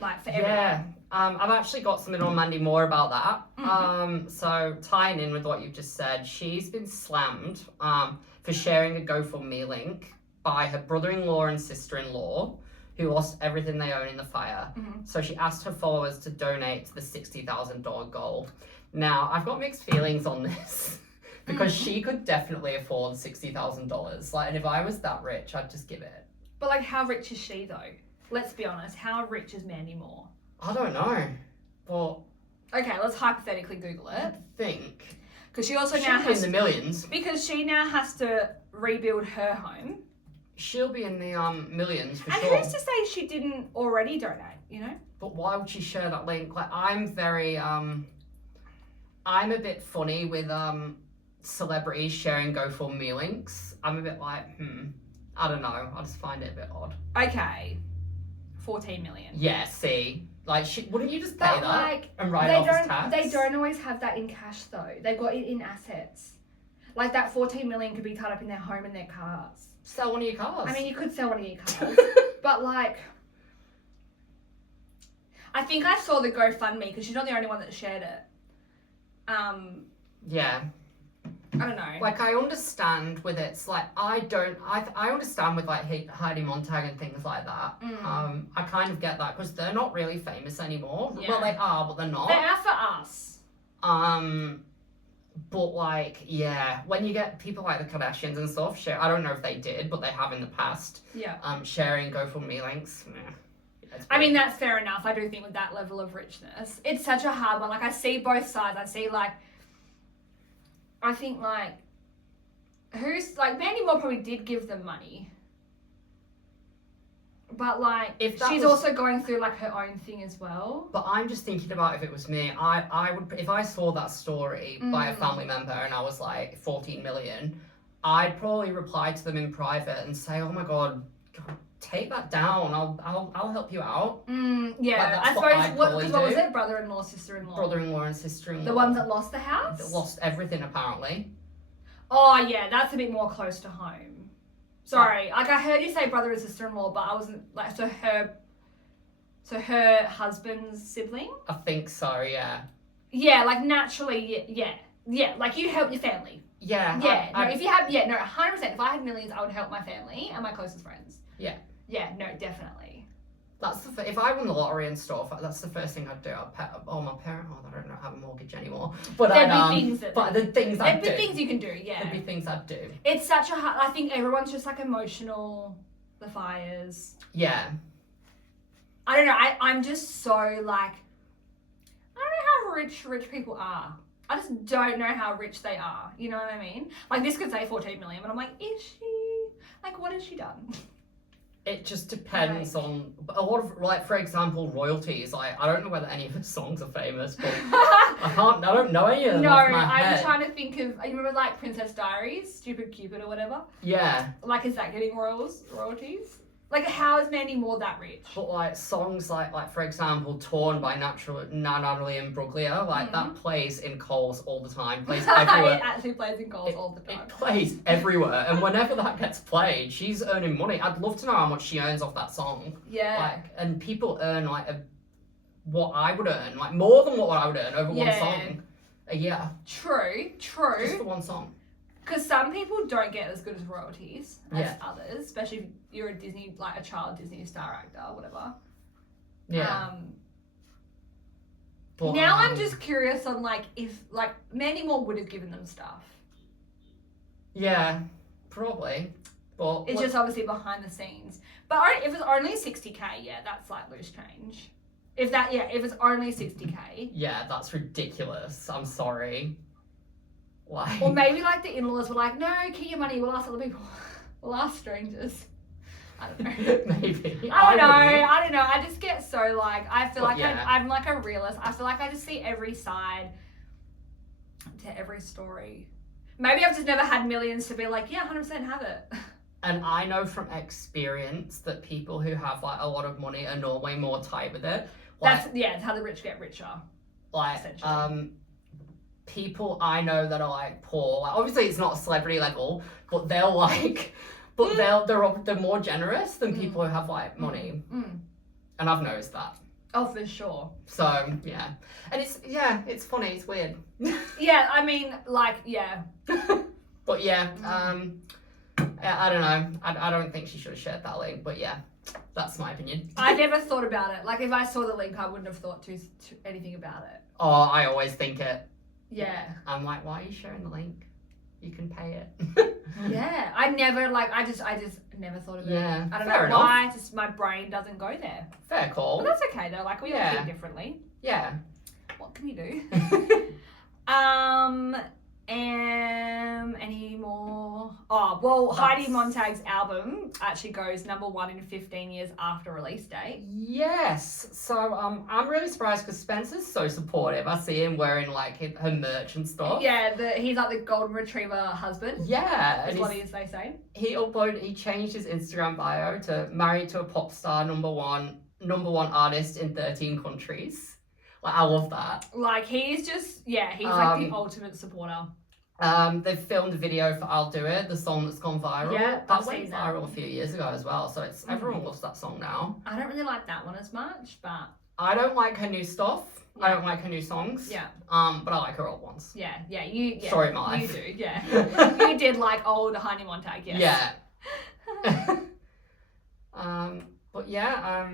like for everyone. Yeah. I've actually got something on Mandy Moore about that. Mm-hmm. So tying in with what you've just said, she's been slammed for sharing a GoFundMe link by her brother-in-law and sister-in-law who lost everything they own in the fire. Mm-hmm. So she asked her followers to donate to the $60,000 goal. Now, I've got mixed feelings on this because she could definitely afford $60,000. Like, and if I was that rich, I'd just give it. But like, how rich is she though? let's be honest, how rich is Mandy Moore? I don't know, but Okay, let's hypothetically Google I it. think Because she also she'll now be has in the millions. because she now has to rebuild her home. She'll be in the millions for And sure. who's to say she didn't already donate, you know? But why would she share that link? Like, I'm very I'm a bit funny with celebrities sharing GoFundMe links. I'm a bit like, I don't know. I just find it a bit odd. Okay. 14 million. Yeah, see. Like, wouldn't you just pay But that like, and write it off as tax? they don't always have that in cash though. They've got it in assets. Like that 14 million could be tied up in their home and their cars. Sell one of your cars. I mean, you could sell one of your cars. But like, I think I saw the GoFundMe because she's not the only one that shared it. Yeah. I don't know. Like, I understand with it. It's like, I understand with like Heidi Montag and things like that. I kind of get that because they're not really famous anymore. Yeah. Well, they are, but they're not. They are for us. But like, yeah, when you get people like the Kardashians and stuff share, I don't know if they did, but they have in the past. Yeah. Sharing GoFundMe links. I mean, that's fair enough. I do think with that level of richness, it's such a hard one. Like, I see both sides. I see like, I think like, who's like Mandy Moore probably did give them money. But like, she's also going through like her own thing as well. But I'm just thinking about if it was me, I would, if I saw that story by a family member and I was like 14 million, I'd probably reply to them in private and say, oh my God, take that down. I'll help you out. Yeah, Like, I suppose what was do. it? Brother-in-law, sister-in-law. Brother-in-law and sister-in-law. The ones that lost the house. That lost everything apparently. Oh yeah, that's a bit more close to home. Sorry, like I heard you say brother and sister-in-law, but I wasn't like so her husband's sibling. I think so. Yeah. Yeah, like naturally, yeah. Like you help your family. Yeah. If you have 100%. If I had millions, I would help my family and my closest friends. Yeah. Yeah, no, definitely. That's if I won the lottery and stuff, that's the first thing I'd do. I'd pay. Oh, my parent. Oh, I don't know, have a mortgage anymore. But There'd be things that. But the things I'd do. There'd be things you can do. Yeah. There'd be things I'd do. It's such a hard. I think everyone's just like emotional. The fires. Yeah. I don't know. I'm just so like. I don't know how rich people are. I just don't know how rich they are. You know what I mean? Like this could say 14 million, but I'm like, is she? Like, what has she done? It just depends on a lot of, like, for example, royalties. Like, I don't know whether any of his songs are famous, but I don't know any of them. No, off my I'm head. trying to think of. You remember like Princess Diaries, Stupid Cupid or whatever? Yeah. Like, is that getting royalties? Like, how is Mandy Moore that rich? But like songs like for example, Torn by Natalie and Bruglia, like that plays in Coles all the time. Plays everywhere. It actually plays in Coles all the time. It plays everywhere, and whenever that gets played, she's earning money. I'd love to know how much she earns off that song. Yeah. Like, and people earn like what I would earn, like more than what I would earn over one song a year. True. Just for one song. Because some people don't get as good as royalties as Yeah. others, especially if you're a Disney, like a child Disney star actor, whatever. Yeah. But, Now I'm just curious on like if like Mandy Moore would have given them stuff. Yeah, probably. But It's just obviously behind the scenes. But if it's only 60k, yeah, that's like loose change. If it's only 60k. Yeah, that's ridiculous. I'm sorry. Like, Or maybe like the in-laws were like, no, keep your money, we'll ask other people. We'll ask strangers. I don't know. Maybe. I don't know. I just get so like, I feel like yeah. I'm like a realist. I feel like I just see every side to every story. Maybe I've just never had millions to be like, yeah, 100% have it. And I know from experience that people who have like a lot of money are normally more tight with it. Like, It's how the rich get richer. Like, essentially. People I know that are like poor, like obviously it's not celebrity level, but they'll like, they're more generous than people who have like money. And I've noticed that. Oh, for sure. So yeah, and it's funny, it's weird. Yeah, I mean, like, yeah. But yeah, I don't know. I don't think she should have shared that link, but yeah, that's my opinion. I never thought about it. Like, if I saw the link, I wouldn't have thought to anything about it. Oh, I always think it. Yeah. I'm like, why are you sharing the link? you can pay it. Yeah, I just never thought of it. Yeah, I don't fair know why, enough. just my brain doesn't go there. Fair call. But that's okay though, like we all Yeah. think differently. Yeah. What can you do? Any more? Oh, well, Heidi Montag's album actually goes #1 in 15 years after release date. Yes. So I'm really surprised because Spencer's so supportive. I see him wearing like her merch and stuff. Yeah, he's like the golden retriever husband. Yeah. Is what they say. He changed his Instagram bio to married to a pop star, number one artist in 13 countries. Like, I love that. Like, he's just, he's like the ultimate supporter. They've filmed a video for I'll Do It, the song that's gone viral. Yeah, that went viral a few years ago as well, so everyone loves that song now. I don't really like that one as much, but... I don't like her new stuff. Yeah. I don't like her new songs. Yeah. But I like her old ones. Yeah. Story of my life. You do, yeah. You did like old Heidi Montag, yes. Yeah. But yeah,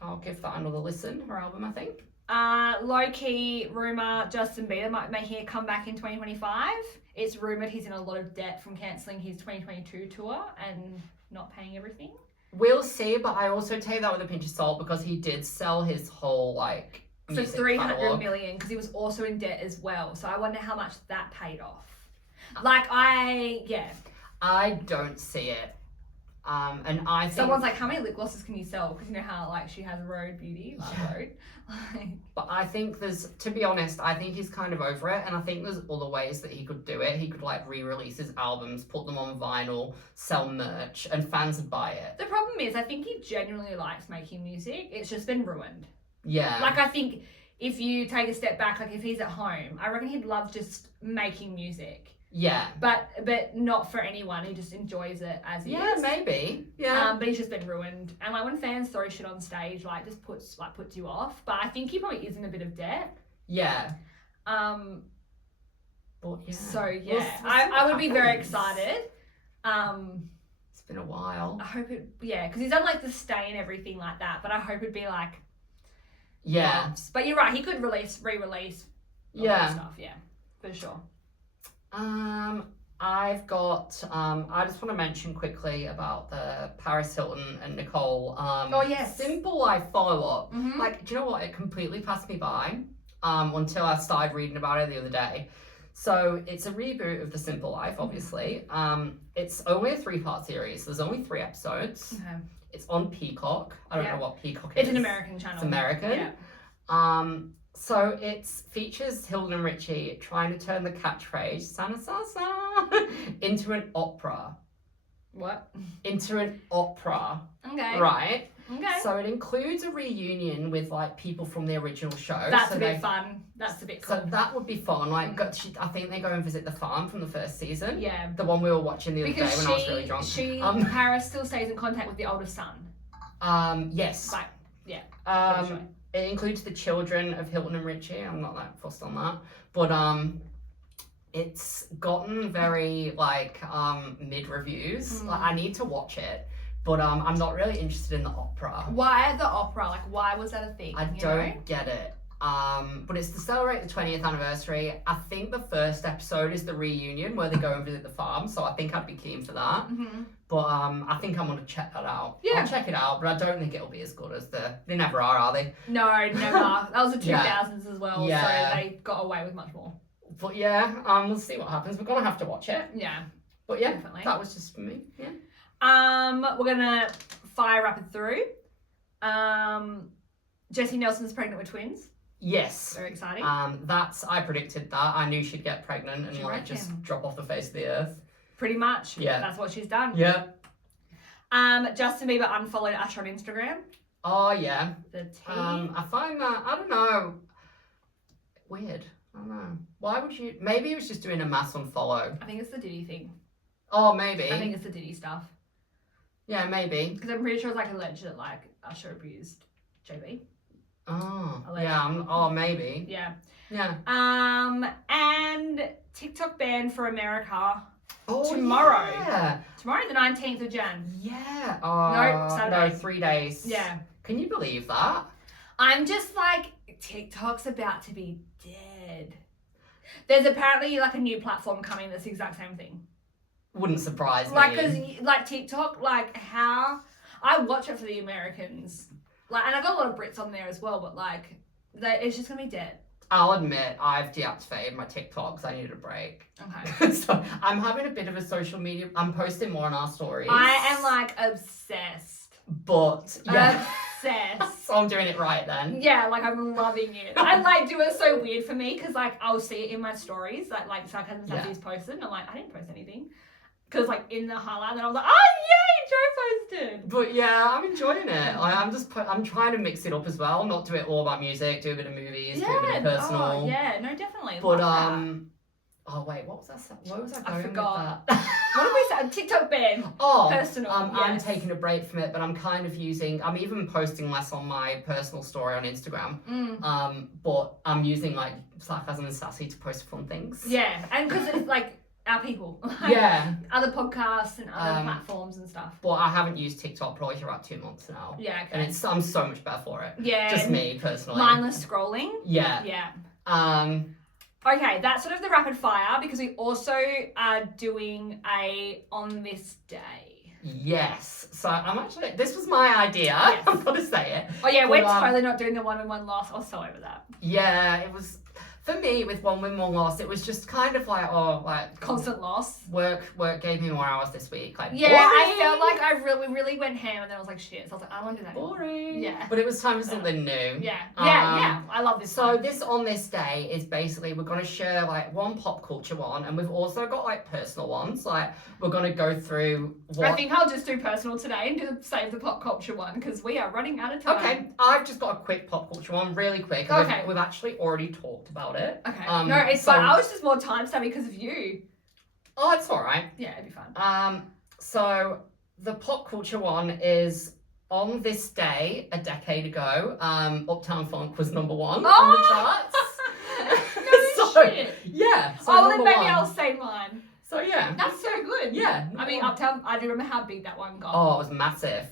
I'll give that another listen, her album, I think. Low-key rumour Justin Bieber might make a comeback in 2025. It's rumoured he's in a lot of debt from cancelling his 2022 tour and not paying everything. We'll see, but I also take that with a pinch of salt because he did sell his whole, like, for 300 million because he was also in debt as well. So I wonder how much that paid off. I don't see it. And I think... Someone's like, how many lip glosses can you sell? Because you know how, like, she has Road Beauty, Road. But I think to be honest, I think he's kind of over it. And I think there's other ways that he could do it. He could, like, re-release his albums, put them on vinyl, sell merch, and fans would buy it. The problem is, I think he genuinely likes making music. It's just been ruined. Yeah. Like, I think if you take a step back, like, if he's at home, I reckon he'd love just making music. Yeah. But not for anyone. He just enjoys it as he is. Yeah, maybe. Yeah. But he's just been ruined. And like when fans throw shit on stage, like just puts you off. But I think he probably is in a bit of debt. Yeah. But yeah. So yeah. We'll I would be very excited. It's been a while. I hope because he's done like the Stay and everything like that, but I hope it'd be like loves. But you're right, he could re-release all that stuff, for sure. I've got, I just want to mention quickly about the Paris Hilton and Nicole, Simple Life follow-up. Mm-hmm. Like, do you know what? It completely passed me by, until I started reading about it the other day. So it's a reboot of The Simple Life, obviously. It's only a 3-part series. There's only 3 episodes. Okay. It's on Peacock. I don't know what Peacock is. It's an American channel. It's American. Yeah. So it features Hilton and Richie trying to turn the catchphrase "Sana Sa Sa" into an opera. What? Into an opera. Okay. Right? Okay. So it includes a reunion with like people from the original show. That's a bit fun. That's a bit cool. So that would be fun. Like, I think they go and visit the farm from the first season. Yeah. The one we were watching the other day when I was really drunk. Paris still stays in contact with the oldest son. Yes. Right. Yeah. It includes the children of Hilton and Richie. I'm not that fussed on that. But it's gotten very like mid reviews. Like I need to watch it. But I'm not really interested in the opera. Why the opera? Like why was that a thing? I don't get it. But it's to celebrate the 20th anniversary. I think the first episode is the reunion where they go and visit the farm. So I think I'd be keen for that. Mm-hmm. But I think I'm going to check that out. Yeah. I'll check it out, but I don't think it'll be as good as they never are they? No, never. That was the 2000s as well, Yeah. so they got away with much more. But yeah, we'll see what happens. We're going to have to watch it. Yeah. But yeah, definitely. That was just for me. Yeah. We're going to fire rapid through. Jesy Nelson's pregnant with twins. Yes. Very exciting. I predicted that. I knew she'd get pregnant and like just drop off the face of the earth. Pretty much. Yeah. That's what she's done. Yeah. Justin Bieber unfollowed Usher on Instagram. Oh yeah. The tea. I find that, I don't know, weird. I don't know. Why would you? Maybe he was just doing a mass unfollow. I think it's the Diddy thing. Oh, maybe. I think it's the Diddy stuff. Yeah, maybe. Because I'm pretty sure it's like alleged that like Usher abused JB. Oh, Alleged. yeah. Maybe. Yeah. Yeah. And TikTok ban for America. Oh, tomorrow. Yeah. Tomorrow, the 19th of Jan. Yeah. No, Saturday. No, 3 days. Yeah. Can you believe that? I'm just like, TikTok's about to be dead. There's apparently like a new platform coming that's the exact same thing. Wouldn't surprise Like, me. because like TikTok, like how I watch it for the Americans, like, and I got a lot of Brits on there as well, but like, it's just gonna be dead. I'll admit I've deactivated my TikTok because I needed a break. Okay. So I'm having a bit of a social media. I'm posting more on our stories. I am like obsessed. But yeah. Obsessed. So I'm doing it right then. Yeah, like I'm loving it. And like, do it so weird for me because like I'll see it in my stories that like Sarcasm Sassy's posted, and I'm like, I didn't post anything. Because like in the highlight, and I was like, oh yay, Joe posted. But yeah, I'm enjoying it. I'm trying to mix it up as well, not do it all about music, do a bit of movies, do a bit of personal. Oh, yeah, no, definitely. But Love oh wait, what was that? Where was I going I forgot. with that? What did we say? TikTok ban. Oh, Personal. I'm yes. taking a break from it, but I'm kind of I'm even posting less on my personal story on Instagram. But I'm using like Sarcasm and Sassy to post fun things. Yeah, and because it's like our people. Like, Yeah. Other podcasts and other platforms and stuff. But I haven't used TikTok probably for about 2 months now. Yeah, okay. And I'm so much better for it. Yeah. Just me personally. Mindless scrolling. Yeah. Yeah. Okay, that's sort of the rapid fire because we also are doing a on this day. Yes. So this was my idea. Yes. I'm gonna say it. Oh yeah, we're But, totally not doing the 1 win 1 loss. I was so over that. Yeah, it was for me with 1 win 1 loss. It was just kind of like Constant loss. Work gave me more hours this week. Like yeah, boring. I felt like we really went ham, and then I was like shit. So I was like, I don't want to do that. Boring. Yeah. But it was time for something new. Yeah. Yeah. I love this. So one. this on this day is basically we're gonna share like one pop culture one, and we've also got like personal ones. Like we're gonna go through I think I'll just do personal today and save the pop culture one because we are running out of time. Okay, I've just got a quick pop culture one, really quick. Okay. We've actually already talked about it. Okay. No, it's fine. I was just more time savvy because of you. Oh, it's all right. Yeah, it'd be fun. So the pop culture one is on this day a decade ago. Uptown Funk was number 1 on the charts. No shit. Yeah. So Oh, then number maybe 1. I'll say mine. So yeah. That's so good. Yeah. I mean, Uptown. I do remember how big that one got. Oh, it was massive.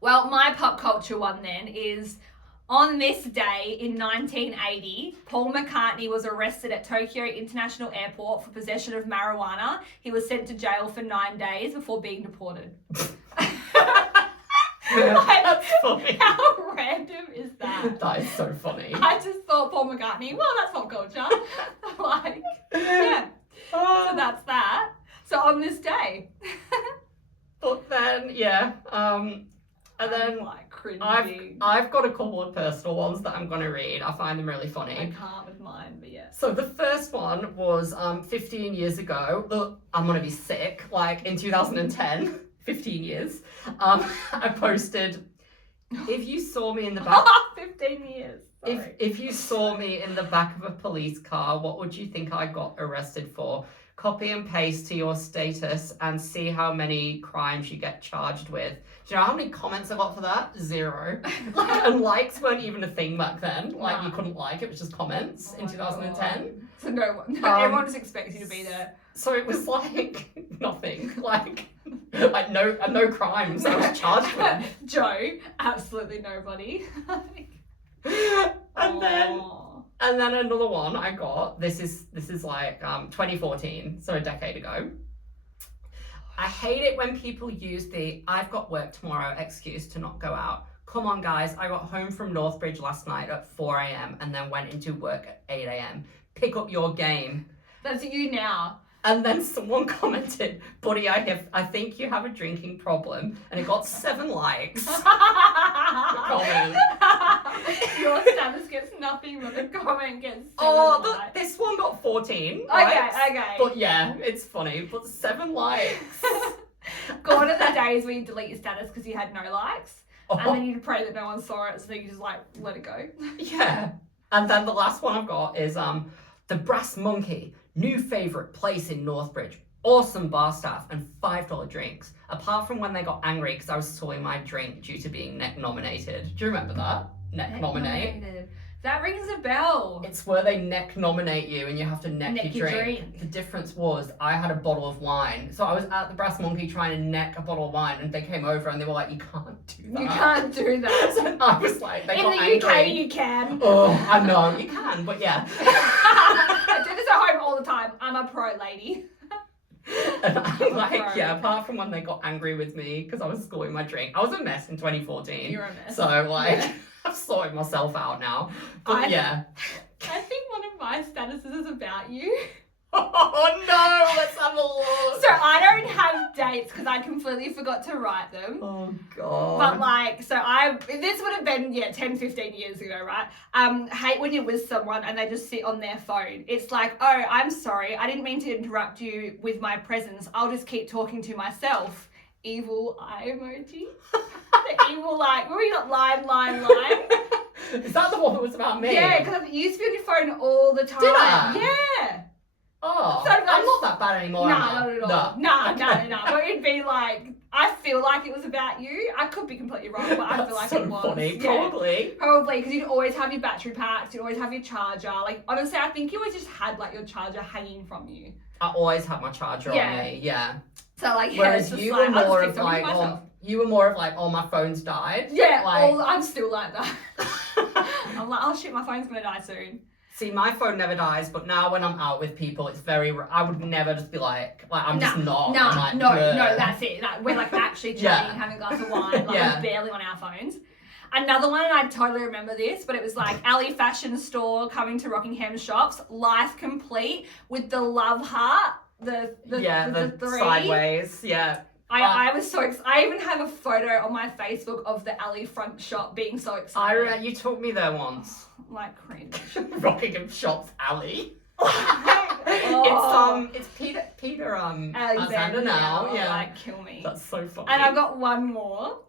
Well, my pop culture one then is on this day in 1980, Paul McCartney was arrested at Tokyo International Airport for possession of marijuana. He was sent to jail for 9 days before being deported. That's funny. How random is that? That is so funny. I just thought Paul McCartney, well, that's pop culture. Like, yeah. So that's that. So on this day. But then, yeah. And then I'm like cringing. I've got a couple of personal ones that I'm going to read. I find them really funny. I can't with mine, but yeah. So the first one was 15 years ago. Look, I'm going to be sick. Like in 2010, 15 years, I posted, if you saw me in the back... 15 years. Sorry. If you saw me in the back of a police car, what would you think I got arrested for? Copy and paste to your status and see how many crimes you get charged with. Do you know how many comments I got for that? 0. And likes weren't even a thing back then. Like, you couldn't like it, was just comments in 2010. So no one, everyone just expects you to be there. So it was like nothing. Like no crimes I was charged with. Joe, absolutely nobody. And then another one I got. This is like 2014, so a decade ago. I hate it when people use the "I've got work tomorrow" excuse to not go out. Come on, guys, I got home from Northbridge last night at 4 a.m. and then went into work at 8 a.m. Pick up your game. That's you now. And then someone commented, buddy, I think you have a drinking problem. And it got 7 likes. Comment. Your status gets nothing, but the comment gets 7 likes. This one got 14 Okay, likes. okay. But yeah, it's funny. But 7 likes. Gone are the days where you delete your status because you had no likes. Oh. And then you pray that no one saw it, so you just like let it go. Yeah. And then the last one I've got is the Brass Monkey. New favourite place in Northbridge. Awesome bar staff and $5 drinks. Apart from when they got angry because I was stalling my drink due to being neck nominated. Do you remember that? Neck nominate. That rings a bell. It's where they neck nominate you and you have to neck your drink. drink. The difference was I had a bottle of wine. So I was at the Brass Monkey trying to neck a bottle of wine and they came over and they were like, you can't do that. You can't do that. So I was like, they In got the angry. UK, you can. Oh, I know. You can, but yeah. I do this at home all the time. I'm a pro lady. And I'm like, yeah, apart from when they got angry with me because I was scoring my drink. I was a mess in 2014. You're a mess. So, like, Yeah. I've sorted myself out now. But, yeah. I think one of my statuses is about you. Oh, no. Let's have a look. So I don't have dates because I completely forgot to write them. Oh, God. But like, this would have been, 10, 15 years ago, right? Hate when you're with someone and they just sit on their phone. It's like, oh, I'm sorry. I didn't mean to interrupt you with my presence. I'll just keep talking to myself. Evil eye emoji. The evil, like, where you got line. Is that the one that was about me? Yeah, because you used to be on your phone all the time. Did I? Yeah. Oh, So I'm not that bad anymore. No, am I? not at all. No. But it'd be like, I feel like it was about you. I could be completely wrong, but I feel like so it was. funny. Yeah. Probably, because you'd always have your battery packs, you'd always have your charger. Like, honestly, I think you always just had, like, your charger hanging from you. I always have my charger on me. Yeah. So, like, Whereas it's you just were like, more I'll of just keep talking like, to myself. my phone's died. Yeah, like, I'm still like that. I'm like, oh shit, my phone's gonna die soon. See, my phone never dies, but now when I'm out with people, it's I would never just be like I'm just not. I'm like, No, bleh. that's it. Like, we're like actually chatting, having a glass of wine, like we're barely on our phones. Another one, and I totally remember this, but it was like Alley Fashion Store coming to Rockingham shops, life complete with the love heart, the three. Sideways, yeah. I was so excited. I even have a photo on my Facebook of the Alley front shop being so excited. You took me there once. Like cringe. Rockingham Shops Alley. Oh. It's Peter Alexander now. Yeah. Like, kill me. That's so funny. And I've got one more.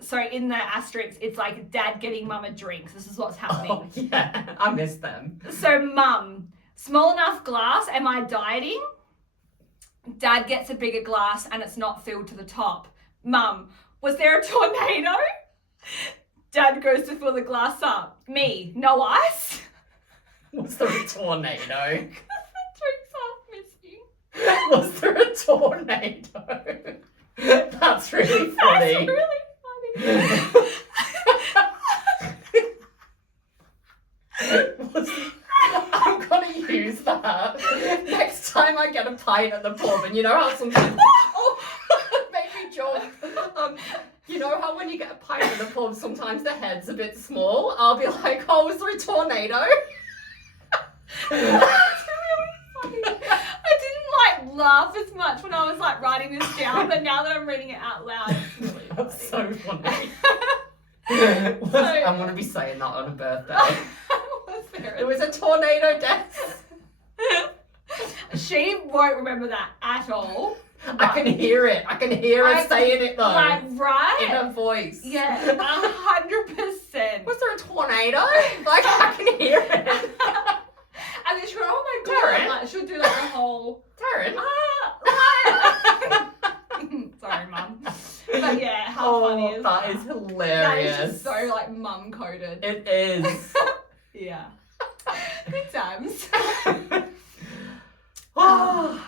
So in the asterisk, it's like dad getting mum a drink. This is what's happening. Oh, yeah, I miss them. So mum, small enough glass, am I dieting? Dad gets a bigger glass and it's not filled to the top. Mum, was there a tornado? Dad goes to fill the glass up. Me, no ice? Was there a tornado? The drink's half missing. Was there a tornado? That's really funny. That's really funny. I'm gonna use that next time I get a pint at the pub, and you know how sometimes it made me jump. You know how when you get a pint at the pub, sometimes the head's a bit small. I'll be like, oh, was there a tornado? That's really funny. I didn't like laugh as much when I was like writing this down, but now that I'm reading it out loud, it's really funny. That's so funny. I'm gonna be saying that on a birthday. There was a tornado death. She won't remember that at all. I can hear it. I can hear her saying it though. Like, right? In her voice. Yeah, 100%. Was there a tornado? Like, I can hear it. And then she'll go, oh my god. Taryn? Like, she'll do like the whole, Taryn? Sorry, mum. But yeah, how funny is that? That is hilarious. That is just so like mum coded. It is. Yeah. Good times.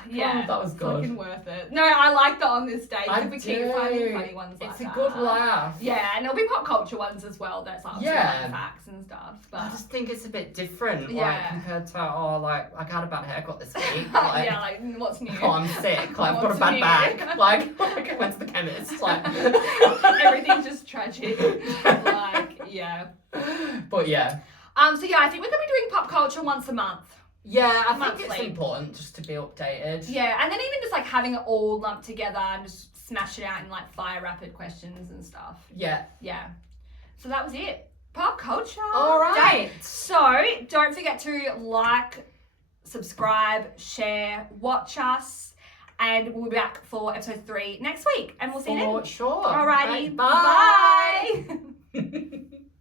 Yeah, that was good. Fucking worth it. No, I like that on this day. I We keep finding funny ones like it's that. a good laugh. Yeah, and there'll be pop culture ones as well. That's like facts and stuff. But I just think it's a bit different, like Yeah. compared to I got a bad haircut this week. yeah, like what's new? Oh, I'm sick. Like, I've got a What's bad new? back. Like I went to the chemist. Like Everything's just tragic. Like, yeah. But yeah. So yeah, I think we're gonna be doing pop culture once a month. Yeah, I think Monthly. it's important just to be updated. Yeah, and then even just like having it all lumped together and just smash it out in like fire rapid questions and stuff. Yeah. Yeah. So that was it. Pop culture. All right. Day. So don't forget to like, subscribe, share, watch us, and we'll be back for episode 3 next week. And we'll see you then. For sure. Alrighty. Right, bye. Bye.